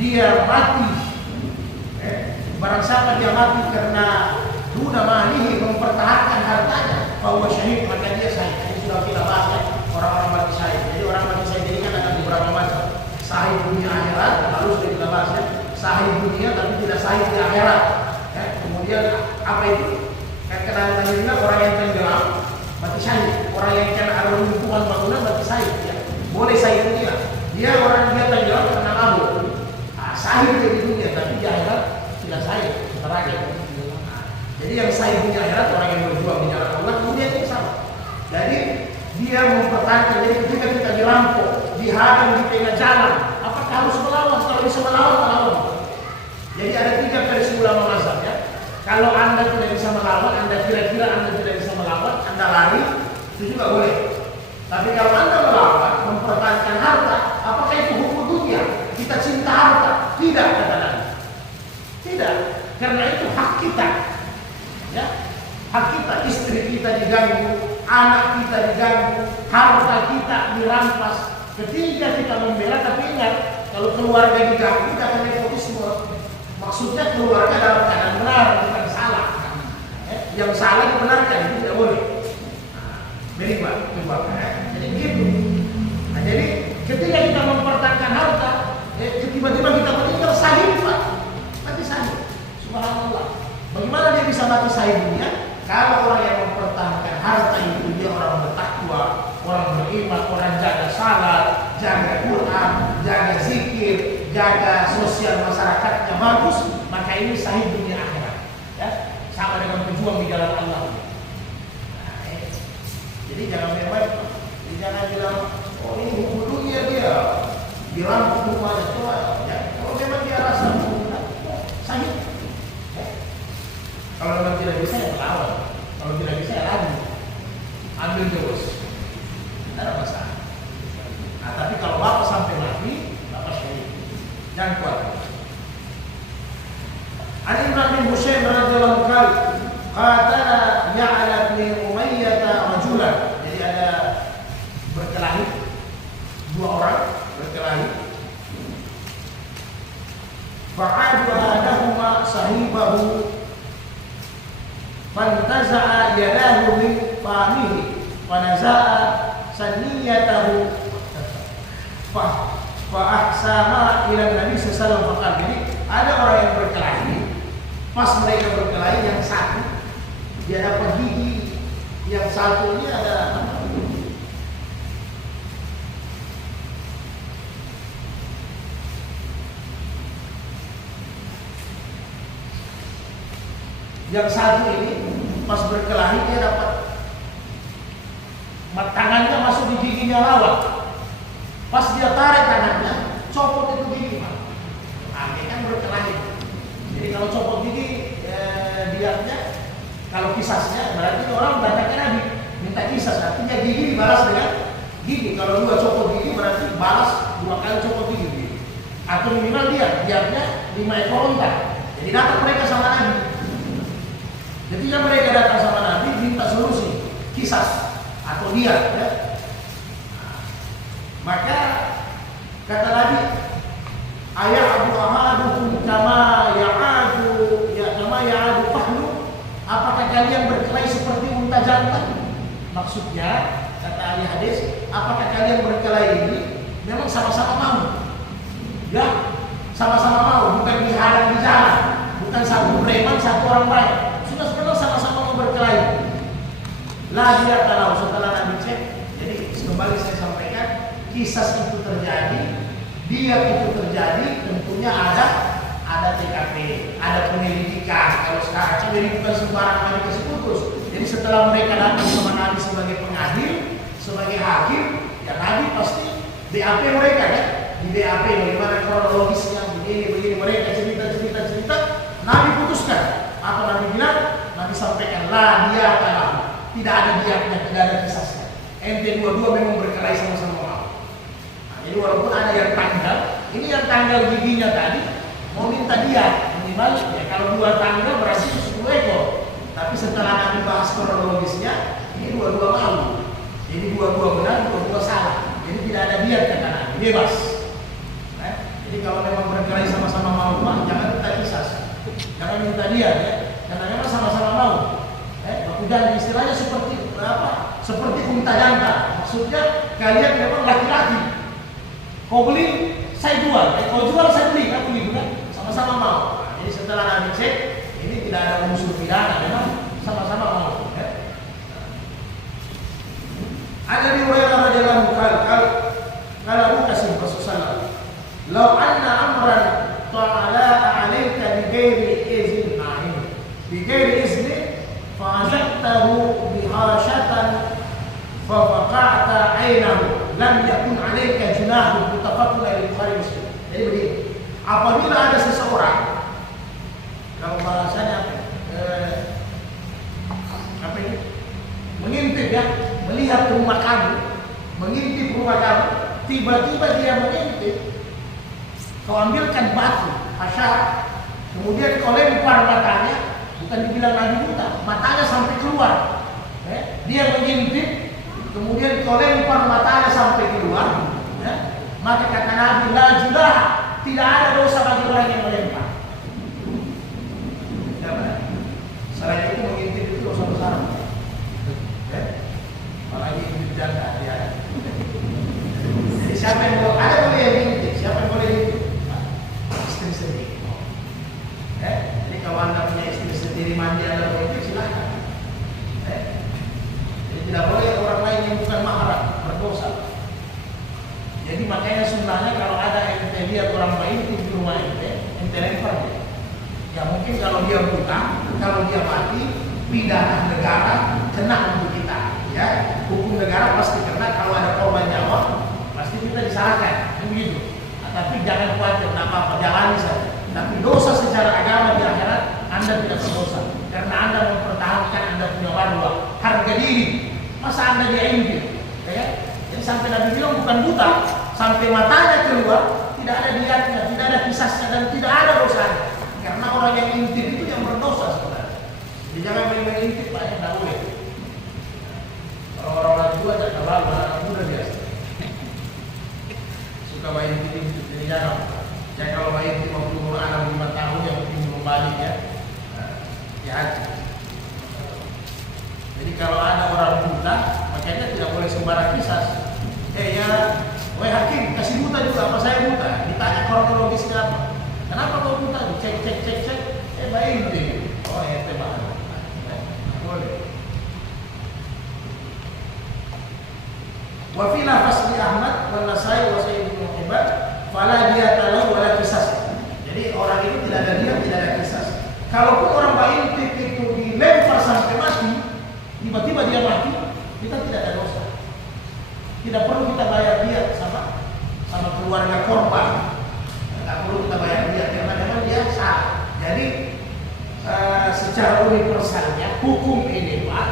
dia mati, barang siapa dia mati karena duna malihi, mempertahankan hartanya, bahwa syahid, maka dia syahid. Ini sudah kita bahas ya, orang-orang mati syahid. Jadi orang mati syahid ini kan ada beberapa macam. Syahid dunia akhirat, lalu sudah kita bahas ya. Syahid dunia tapi tidak syahid di akhirat. Ya, kemudian apa itu? Karena bilang orang yang tenggelam mati syahid, orang yang kena ada runtuhan bangunan mati syahid. Ya. Boleh syahid dunia. Dia orang dia tenggelam karena mabuk. Syahid di dunia tapi di akhirat tidak syahid, neraka. Jadi yang syahid di akhirat orang yang berjuang di jalan Allah, kemudian itu sama. Jadi dia mempertahankan. Jadi ketika kita dirampok, dihadang di tengah jalan, apakah harus melawan? Kalau bisa melawan, melawan. Jadi ada 3 versi ulama mazhab ya. Kalau Anda tidak bisa melawan, Anda kira-kira Anda tidak bisa melawan, Anda lari, itu juga boleh. Tapi kalau Anda melawan, mempertahankan harta, apakah itu hukum dunia? Kita cinta harta? Tidak, kata Nabi. Tidak, karena itu hak kita. Ya, hak kita, istri kita diganggu, anak kita diganggu, harta kita dirampas. Ketika kita membela, tapi ingat, kalau keluarga diganggu, jangan nepotisme. Maksudnya keluarga dalam keadaan benar, bukan salah. Yang salah dibenarkan, itu tidak boleh. Jadi Pak, jadi begitu. Nah, jadi ketika kita mempertahankan harta, tiba-tiba kita meninggal syahid Pak, mati syahid. Subhanallah. Bagaimana dia bisa mati syahid dunia? Kalau orang yang mempertahankan harta itu dia orang bertakwa, orang beriman, orang jaga salat, jaga Quran, jaga zikir, jaga sosial masyarakatnya bagus, maka ini syahid dunia akhirat. Ya, sama dengan pejuang di jalan Allah. Jadi jangan main-main, jangan bilang, oh ini hukum dunia dia, dirampok rumahnya tua. Ya, kalau memang dia rasa syahid. Kalau memang tidak bisa ya melawan, kalau tidak bisa ya lagi, ambil terus, tidak ada masalah. Nah, tapi kalau bapak sampai mati, bapak syahid, jangan kuat. An Imran bin Husain radhiyallahu anhu qatala Ya'la bin Umayyah rajulan. Jadi ada berkelahi, 2 orang berkelahi. Fa'adu ahadahuma sahibahu fantaza'a yadahu min famihi fanaza'a saniyatahu fa'ahsama ila Nabi sallallahu alaihi wasallam. Jadi ada orang yang berkelahi. Pas mereka berkelahi, yang satu dia dapat gigi, yang satu ini ada yang satu ini pas berkelahi dia dapat tangannya masuk di giginya lawan. Pas dia tarik tangannya, copot itu gigi Pak. Akhirnya kan berkelahi. Jadi kalau copot gigi diatnya, kalau kisasnya berarti orang datangnya Nabi minta kisas, artinya gigi dibalas dengan gigi. Kalau 2 copot gigi berarti balas 2 kali copot gigi. Atau minimal diatnya 5 ekor unta. Jadi datang mereka sama Nabi. Ketika mereka datang sama Nabi minta solusi, kisas atau diat ya. Maka kata Nabi, aya'adu ahadukum kama ya'adu fahlu. Apakah kalian berkelahi seperti unta jantan? Maksudnya, kata ahli hadis, apakah kalian berkelahi ini memang sama-sama mau? Ya, sama-sama mau, bukan dihadang di jalan, bukan satu preman, satu orang baik. Sudah sama-sama mau berkelahi. Lah dia tahu setelah Nabi cek, jadi kembali saya sampaikan, kisah itu terjadi, dia itu terjadi, tentunya ada TKP, ada penyelidikan. Kalau sekarang jadi bukan sembarang lagi kasih putus. Jadi setelah mereka datang sama Nabi sebagai pengadil, sebagai hakim, ya Nabi pasti BAP mereka kan, di BAP bagaimana kronologisnya, begini mereka cerita, Nabi putuskan. Apa Nabi bilang? Nabi sampaikan, lah dia kalah, tidak ada diatnya, tidak ada kisahnya. Ente dua-dua memang berkelahi sama-sama mau. Nah, jadi walaupun ada yang tanggal, ini yang tanggal giginya tadi mau minta dia minimal ya, kalau 2 tanggal berarti 10 ekor. Tapi setelah Nabi bahas kronologisnya, ini dua-dua mau. Jadi dua-dua benar, dua-dua salah. Jadi tidak ada diat kata Nabi, bebas. Nah, jadi kalau memang berkelahi sama-sama mau, jangan minta kisah, jangan minta diat ya. Karena memang sama-sama mau. Dan istilahnya seperti apa? Seperti unta jantan. Maksudnya kalian memang laki-laki. Kau beli, saya jual. Kau jual, saya beli. Kan begitu kan? Sama-sama mau. Nah, jadi setelah Nabi cek, ini tidak ada unsur pidana. Memang sama-sama mau. Ada riwayat radhiyallahu anhu kasih Rasulullah. Lau anna amran ta'ala 'alaika bi ghairi izin na'im. Bi ghairi izni فَأَجَدْتَهُ بِهَاشَةً فَفَقَعْتَ عَيْنَهُ لَمْ يَكُنْ عَلَيْكَ جُنَاحٌ مُتَّفَقٌ عَلَيْهِ Bukhari Muslim. Jadi begini, apabila ada seseorang, kalau bahasanya apa ini? Mengintip ya, melihat rumah kamu, mengintip rumah kamu, tiba-tiba dia mengintip, kau ambilkan batu, hasyar, kemudian kau lempar matanya. Bukan dibilang Nabi buta, matanya sampai keluar. Dia mengintip, kemudian kau lempar matanya sampai keluar. Maka kata Nabi, la julah, tidak ada dosa bagi orang yang melempar. Selain itu mengintip itu dosa besar. Apalagi intip janda dia. Jadi siapa yang boleh mengintip? Siapa yang boleh mengintip? Istri sendiri. Jadi kalau anda punya istri sendiri mandi anda boleh silakan. Jadi tidak boleh orang lain yang bukan mahram berdosa. Jadi makanya sunnahnya kalau ada ente lihat orang baik di rumah ente lempar dia. Ya mungkin kalau dia buta, kalau dia mati, pidana negara kena untuk kita. Ya hukum negara pasti kena kalau ada korban nyawa, pasti kita disalahkan. Begitu. Tapi jangan khawatir, tidak apa-apa, jalani saja. Tapi dosa secara agama di akhirat Anda tidak berdosa karena Anda mempertahankan Anda punya marwah, harga diri. Masa Anda diintip? Ya? Jadi sampai Nabi bilang bukan buta, sampai matanya keluar, tidak ada diatnya, tidak ada kisahnya dan tidak ada dosanya. Karena orang yang intip itu yang berdosa sebenarnya. Jadi jangan main intip, Pak, tidak boleh. Kalau orang tua tidak terlalu, anak muda biasa suka main intip, jadi jangan. Ya kalau baik 50 anak 5 tahun yang ingin membalik ya, jadi kalau ada orang buta, makanya tidak boleh sembarang kisah. Wahai hakim, kasih buta juga apa saya buta? Ditanya kronologisnya apa? Kenapa kau buta? Cek. Baik deh. Oh ya tebak. Boleh. Wa fi lafaz Ahmad wa Nasai wa Sa'id bin Hibban fala dia tahu wala kisah. Jadi orang itu tidak ada dia, tidak ada kisah. Kalaupun orang baik itu dilempar sampai mati, tiba-tiba dia mati, kita tidak ada dosa. Tidak perlu kita bayar dia sama keluarga korban. Tidak perlu kita bayar dia karena memang dia salah. Jadi secara universalnya hukum ini Pak,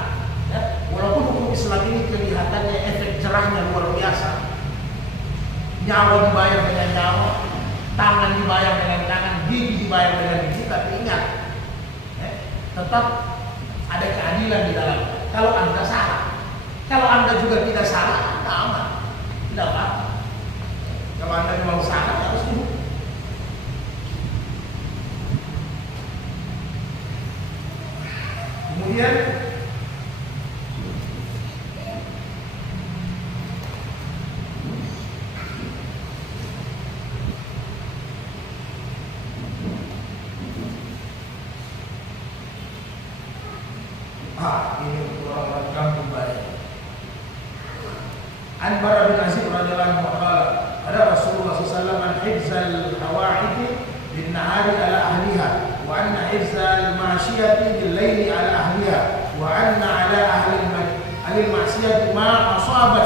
ya, walaupun hukum Islam ini kelihatannya efek jerahnya luar biasa. Nyawa dibayar dengan nyawa, tangan dibayar dengan tangan, gigi dibayar dengan gigi, tapi ingat, tetap ada keadilan di dalam. Kalau Anda salah, kalau Anda juga tidak salah, Anda aman, tidak apa-apa. Kalau Anda memang salah, harus dihukum. Kemudian ini untuk orang-orang kampung baik. An Bara bin Azib radhiyallahu anhu qala ada Rasulullah sallallahu alaihi wasallam an hifzal hawaid bin nahari ala ahliha wa anna hifzal ma'siyati bil laili ala ahliha wa anna ala ahli al-ma'siyati ma asabat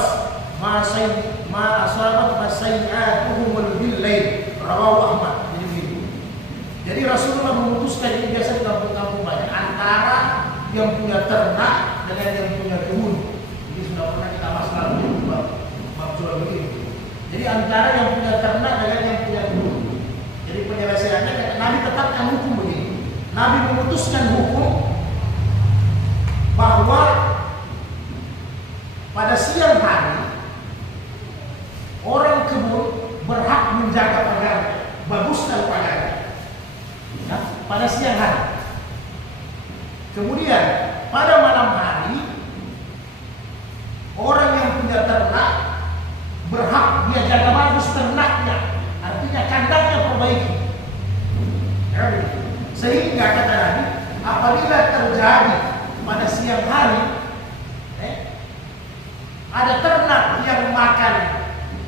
sayyi'atuhum bil lail rawahu Ahmad. Jadi Rasulullah memutuskan, ini biasa di kampung-kampung banyak, antara yang punya ternak dengan yang punya kebun. Jadi sudah pernah kita bahas lalu bab jual beli. Jadi antara yang punya ternak dengan yang punya kebun. Jadi penyelesaiannya Nabi tetapkan hukum begini. Nabi memutuskan hukum bahwa pada siang hari orang kebun berhak menjaga pagarnya, baguskan pagarnya. Ya, pada siang hari. Kemudian pada malam hari orang yang punya ternak berhak dia jaga bagus ternaknya, artinya kandangnya perbaiki. Ya, sehingga kata Nabi, apabila terjadi pada siang hari ada ternak yang makan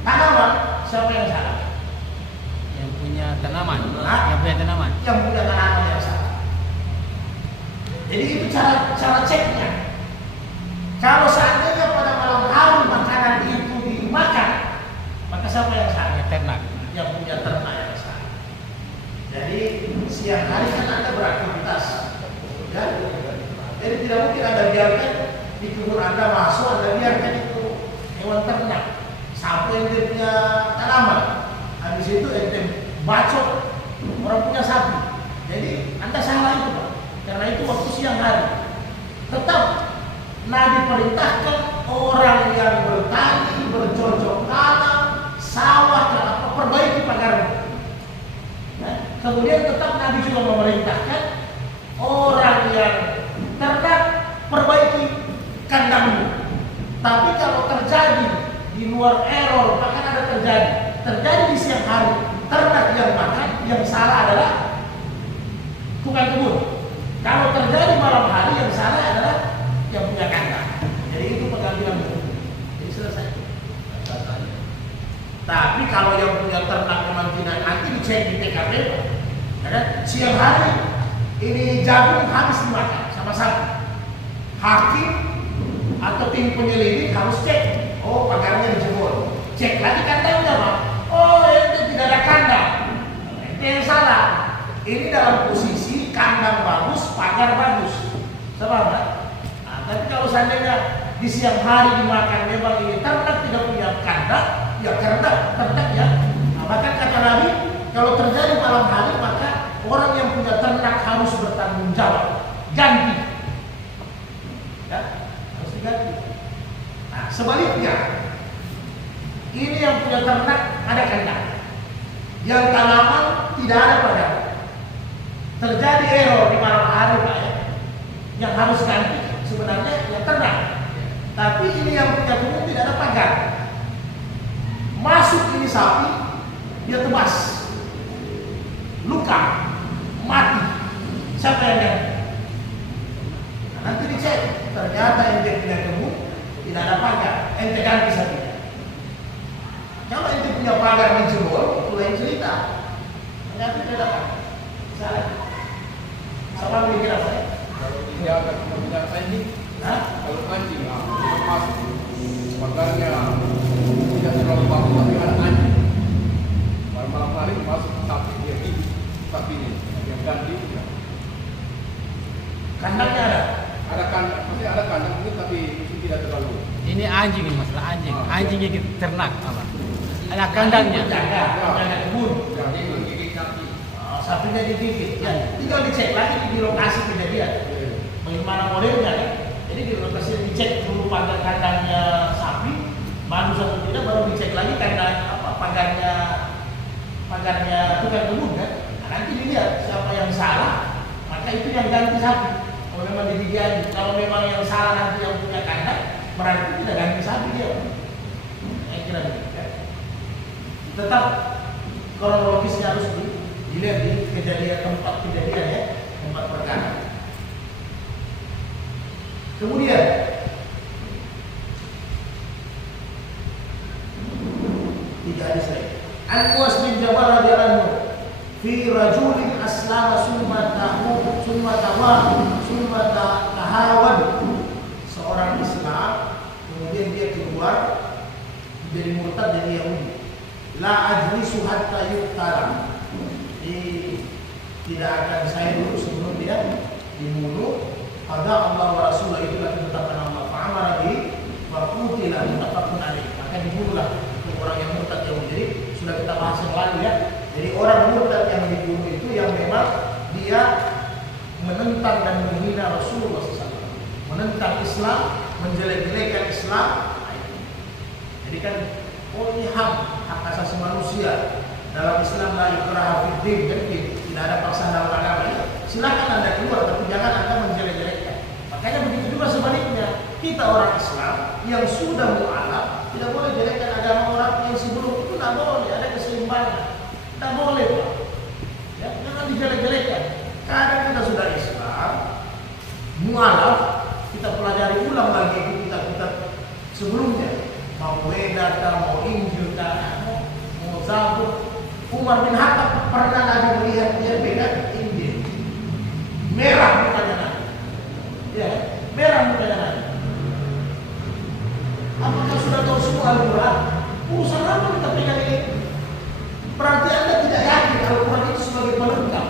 tanaman, siapa yang salah? Yang punya tanaman. Yang punya tanaman yang salah. Jadi itu cara ceknya. Kalau seandainya pada malam hari makanan itu dimakan, maka siapa yang salah? Ternak. Yang punya ternak yang salah. Jadi siang hari kan Anda beraktivitas, ya? Jadi tidak mungkin Anda biarkan di kebun Anda masuk, Anda biarkan itu hewan ternak sampai dia punya tanaman. Habis itu ente bacok orang punya sapi. Jadi Anda salah itu, Pak. Karena itu waktu siang hari. Tetap Nabi perintahkan orang yang bertani, bercocok tanam, sawah, apa, perbaiki pagarnya. Nah, kemudian tetap Nabi juga memerintahkan orang yang ternak, perbaiki kandangmu. Tapi kalau terjadi di luar error, bahkan ada terjadi di siang hari, ternak yang makan, yang salah adalah tukang kebun. Kalau terjadi malam hari, yang salah adalah yang punya kandang. Jadi itu pengambilan hukum. Jadi selesai. Tapi kalau yang punya ternak memang tidak, nanti dicek di TKP. Siang hari ini jagung habis dimakan sama sapi. Hakim atau tim penyelidik harus cek. Oh, pagarnya dijebol. Cek lagi kandangnya, Pak. Oh, itu tidak ada kandang. Itu yang salah. Ini dalam posisi kandang bagus, pagar bagus. Sebab, nah, tapi kalau seandainya di siang hari dimakan memang ini ternak tidak punya kandang, ya ternak ya. Nah, bahkan kata Nabi, kalau terjadi malam hari maka orang yang punya ternak harus bertanggung jawab, ganti. Ya, harus diganti. Nah, sebaliknya, ini yang punya ternak ada kandang, yang tanaman tidak ada pagar. Terjadi error di malam hari, Pak, ya. Yang harus ganti sebenarnya yang ternak. Tapi ini yang punya kebun tidak ada pagar. Masuk ini sapi, dia tebas, luka, mati. Siapa yang ganti? Nah, nanti dicek. Ternyata ente punya kebun tidak ada pagar, ente ganti sapinya. Kalau ente punya pagar dijebol, itu lain cerita. Ternyata tidak ada pagar. Salah. Sama mikir apa ya? Kalau tidak ada kemudian ini, kalau anjing masuk, pagarnya tidak terlalu bagus tapi ada anjing. Malam hari masuk sapi dia hidup sapinya yang ganti. Kandangnya ada. Ada kandang, pasti ada kandang ini tapi mungkin tidak terlalu. Ini anjing ini masalah anjing. Anjingnya ternak apa? Ada kandangnya. Jaga kebun. Sapinya digigit. Ya, tinggal dicek lagi di lokasi kejadian. Bagaimana modelnya kan? Jadi di lokasi dicek dulu pagar kandangnya sapi, bagus atau tidak, baru dicek lagi kandang apa pagarnya tukang kebun kan. Nah, nanti dilihat siapa yang salah, maka itu yang ganti sapi. Kalau memang digigit, kalau memang yang salah nanti yang punya kandang, berarti tidak ganti sapi dia. Saya kira begitu kan. Tetap kronologisnya harus dilihat di tempat kejadian ya, tempat perkara. Kemudian An Muaz bin Jabal radhiyallahu anhu, fi rajulin aslama summa tahawad. Seorang Islam kemudian dia keluar dari murtad dari Yahudi. La ajlisu hatta yuqtala. Tidak akan saya dulu sebelum dia dibunuh. Pada Allah wa Rasulullah, itulah ketetapan Allah. Fa'amara bi wa qutila muttafaqun alaih. Maka dibunuhlah orang yang murtad Yahudi. Jadi sudah kita bahas yang lalu ya. Jadi orang murtad yang dibunuh itu yang memang dia menentang dan menghina Rasulullah SAW, menentang Islam, menjelek-jelekan Islam. Jadi kan, oh ini hak asasi manusia. Dalam Islam la ikraha fid din, kan tidak ada paksaan dalam agama. Silakan Anda keluar, tapi jangan Anda menjelek-jelekkan. Makanya begitu juga sebaliknya. Kita orang Islam yang sudah mu'alaf tidak boleh jelekkan agama orang yang sebelum itu, tidak boleh. Ada keseimbangan, tidak boleh Pak. Ya, jangan dijelek-jelekkan. Kadang kita sudah Islam, mu'alaf, kita pelajari ulang lagi kitab-kitab sebelumnya. Mau Weda, mau Injil, mau Zabur. Umar bin Khattab pernah Nabi melihat dia beda Injil. Merah mukanya Nabi. Ya, merah mukanya Nabi. Apakah sudah tahu semua Al-Quran? Urusan apa kita pegang ini? Berarti Anda tidak yakin Al-Quran itu sebagai pelengkap.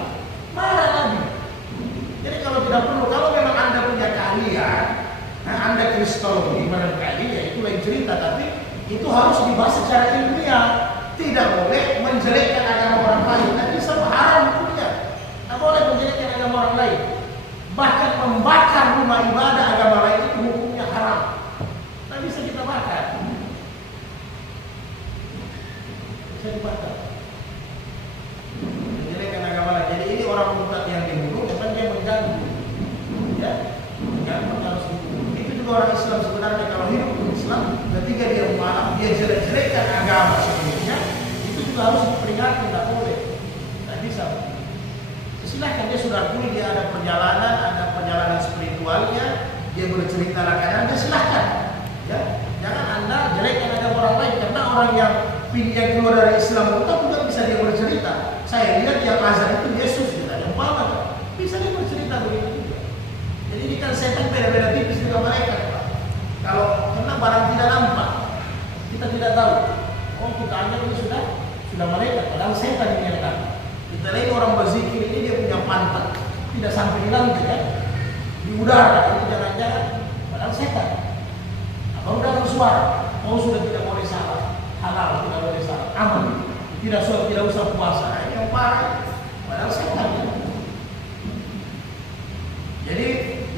Marah Nabi. Jadi kalau tidak perlu, kalau memang Anda punya keahlian, nah Anda kristologi barangkali, ya itu lain cerita, tapi itu harus dibahas secara ilmiah. Tidak boleh menjelekkan agama orang lain. Dan bisa haram hukumnya. Tidak boleh menjelekkan agama orang lain. Bahkan membakar rumah ibadah agama lain itu hukumnya haram. Tidak bisa kita bakar. Bisa dibakar. Menjelekkan agama lain. Jadi ini orang murtad yang dibunuh, memang dia mengganggu. Ya, mengganggu harus dibunuh. Itu juga orang Islam sebenarnya kalau hidup Islam, ketika dia mu'alaf, dia jelek-jelekkan agama sebelumnya, itu juga harus diperingatkan, tidak boleh. Tidak bisa. Silahkan dia sudah pulih, dia ada perjalanan spiritualnya, dia bercerita keadaan, dia silahkan. Ya, jangan Anda jelekkan agama orang lain, karena orang yang keluar dari Islam itu juga bisa dia bercerita. Saya lihat yang azan itu Yesus, kita yang Muhammad, bisa dia bercerita begitu juga. Jadi ini kan setan beda-beda tipis dengan mereka, Pak. Kalau karena barang tidak nampak, kita tidak tahu. Oh, kita anggap ini sudah malaikat, padahal setan ini yang nampak. Kita lihat orang berzikir ini dia punya pantat, tidak sampai di lantai kan, di udara, itu jangan-jangan, padahal setan. Kalau dalam suara, oh sudah tidak boleh salah, halal tidak boleh salah, aman, tidak usah puasa, ini yang parah, padahal setan. Jadi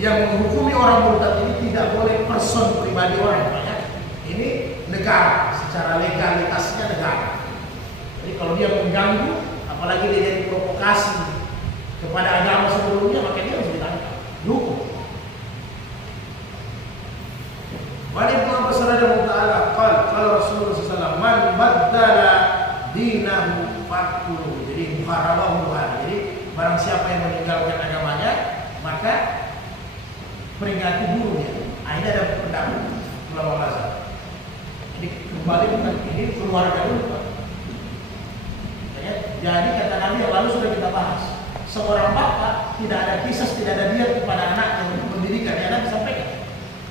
yang menghukumi orang murtad ini tidak boleh person pribadi orang, ya. Ini negara, secara legalitasnya negara. Jadi kalau dia mengganggu, apalagi dia jadi provokasi kepada agama sebelumnya, maka dia harus ditangkap, dihukum. Wa Ibnu Abbas radhiyallahu ta'ala qala Rasulullah SAW, man baddala dinahu faqtuluhu. Jadi muharabahu. Jadi barang siapa yang meninggalkan agamanya, maka peringati burunya. Ini ada pendapat ulama mazhab. Jadi kembali bukan ini keluarga dulu, Pak. Ya, jadi kata Nabi yang lalu sudah kita bahas, seorang bapak tidak ada kisah, tidak ada diat kepada anaknya untuk pendidikan. Ya, Nabi sampaikan.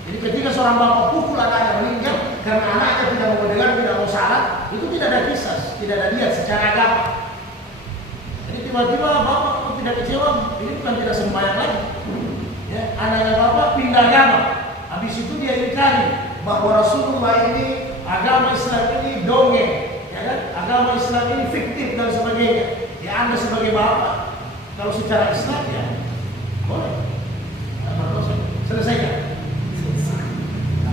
Jadi ketika seorang bapak pukul anaknya meninggal karena anaknya tidak mau mendengar, tidak mau salat, itu tidak ada kisah, tidak ada diat secara agama. Jadi tiba-tiba bapak tidak kecewa, ini bukan tidak sembahyang lagi. Ya, anaknya bapak pindah agama. Habis itu dia ingkari bahwa Rasulullah ini, agama Islam ini dongeng, ya kan? Agama Islam ini fiktif dan sebagainya. Ya Anda sebagai bapak, kalau secara Islam ya boleh, selesaikan.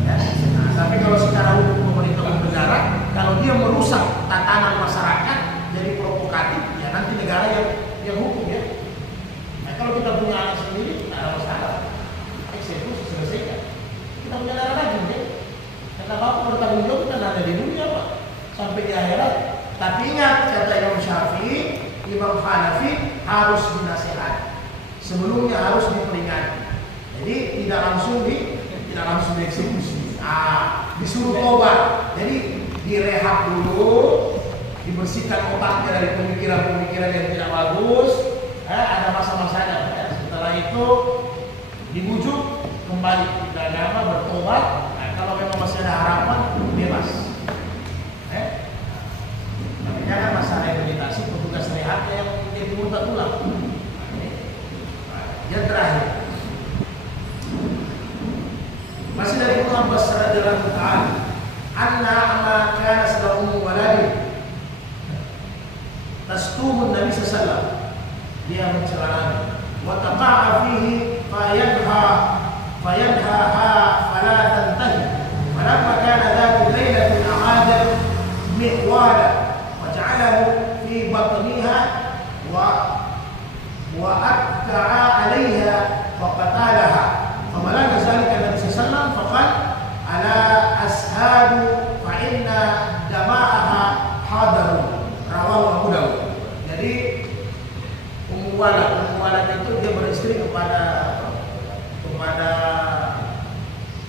Nah, tapi kalau secara hukum pemerintahan negara, kalau dia merusak tatanan masyarakat, jadi provokatif, ya nanti negara yang hukum ya. Nah, kalau kita punya anak sendiri, tidak ada masalah, eksekusi selesaikan. Kita punya darah lagi, ya. Karena bapak bertanggung jawab kan ada di dunia, Pak, sampai di akhirat. Tapi ingat, kata Imam Syafi'i, Imam Hanafi harus dinasihati. Sebelumnya harus diperingati. Jadi tidak langsung dieksekusi. Disuruh tobat. Jadi direhab dulu, dibersihkan otaknya dari pemikiran-pemikiran yang tidak bagus. Ada masa-masanya. Setelah itu dibujuk kembali ke agama, bertobat. Nah, kalau memang masih ada harapan, bebas. Makanya kan masa rehabilitasi petugas rehabnya yang jadi murtad ulang. Yang terakhir, masih dari Ibnu Abbas radhiyallahu ta'ala, anna amma kana sallallahu waladi tastumun Nabi sallallahu alaihi wasallam, dia mencela Nabi, wa taqa'a fihi fayanha fala tantahi, falamma kana dhatu lailatin a'ada mi'wala wa ja'alahu fi batniha wa akka'a 'alayha faqatalaha, famalaga zalika Nabi sallallahu alaihi wasallam faqala ala ashadu fa inna dama'aha hadaru, rawahu Abu Dawud. Jadi Ummu Walad itu dia beristri kepada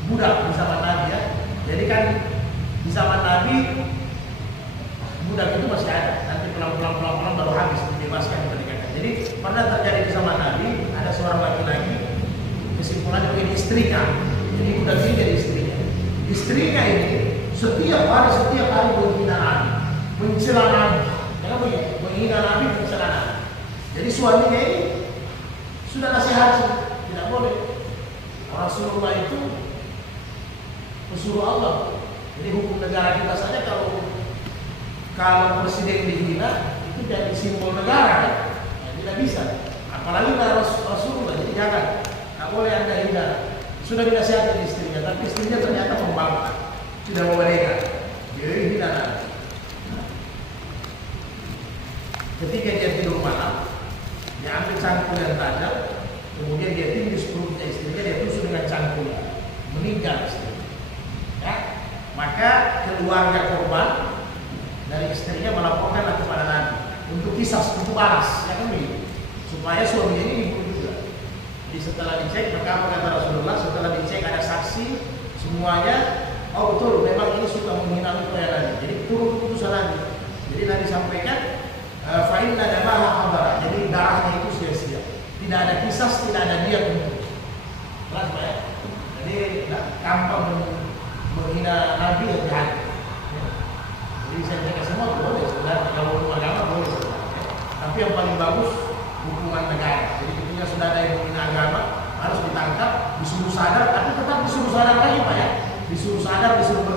budak di zaman Nabi ya. Jadi kan di zaman Nabi budak itu masih ada. Nanti pelan-pelan baru habis dibebaskan diperdagangkan. Jadi pernah terjadi di zaman Nabi ada seorang laki-laki, kesimpulannya menjadi istrinya. Jadi budak ini jadi istrinya. Istrinya ini setiap hari menghina Nabi, mencela Nabi. Jangan begitu, menghina Nabi, mencela Nabi. Jadi suaminya ini sudah nasihat, tidak boleh. Rasulullah itu pesuruh Allah. Jadi hukum negara kita saja kalau presiden dihina itu jadi simbol negara ya? Ya, tidak bisa. Apalagi Rasulullah. Jadi jangan, tidak boleh Anda hina. Sudah dinasihati istrinya, tapi istrinya ternyata membangkang, tidak memberikan. Jadi hina Nabi. Ketika dia tidur malam, dia ambil cangkul yang tajam, kemudian dia tindus perutnya istrinya, dia tusuk dengan cangkulnya, meninggal istrinya. Ya? Maka keluarga korban dari istrinya melaporkanlah kepada Nabi untuk kisah, untuk balas, ya kan begitu, supaya suaminya ini dibunuh juga. Jadi setelah dicek, maka apa kata Rasulullah? Setelah dicek ada saksi semuanya, oh betul, memang ini suka menghina Nabi. Jadi turun putusan Nabi. Jadi Nabi sampaikan, fa'inna damaha hadara, jadi darahnya itu sia-sia, tidak ada kisah, tidak ada dia untuk. Jelas Pak ya? Jadi gampang menghina Nabi yang jahat. Jadi saya cakap semua boleh sebenarnya, kalau hukum agama boleh sebenarnya. Tapi yang paling bagus hukuman negara. Jadi ketika sudah ada yang menghina agama harus ditangkap, disuruh sadar, tapi tetap disuruh sadar lagi Pak ya. Disuruh sadar, disuruh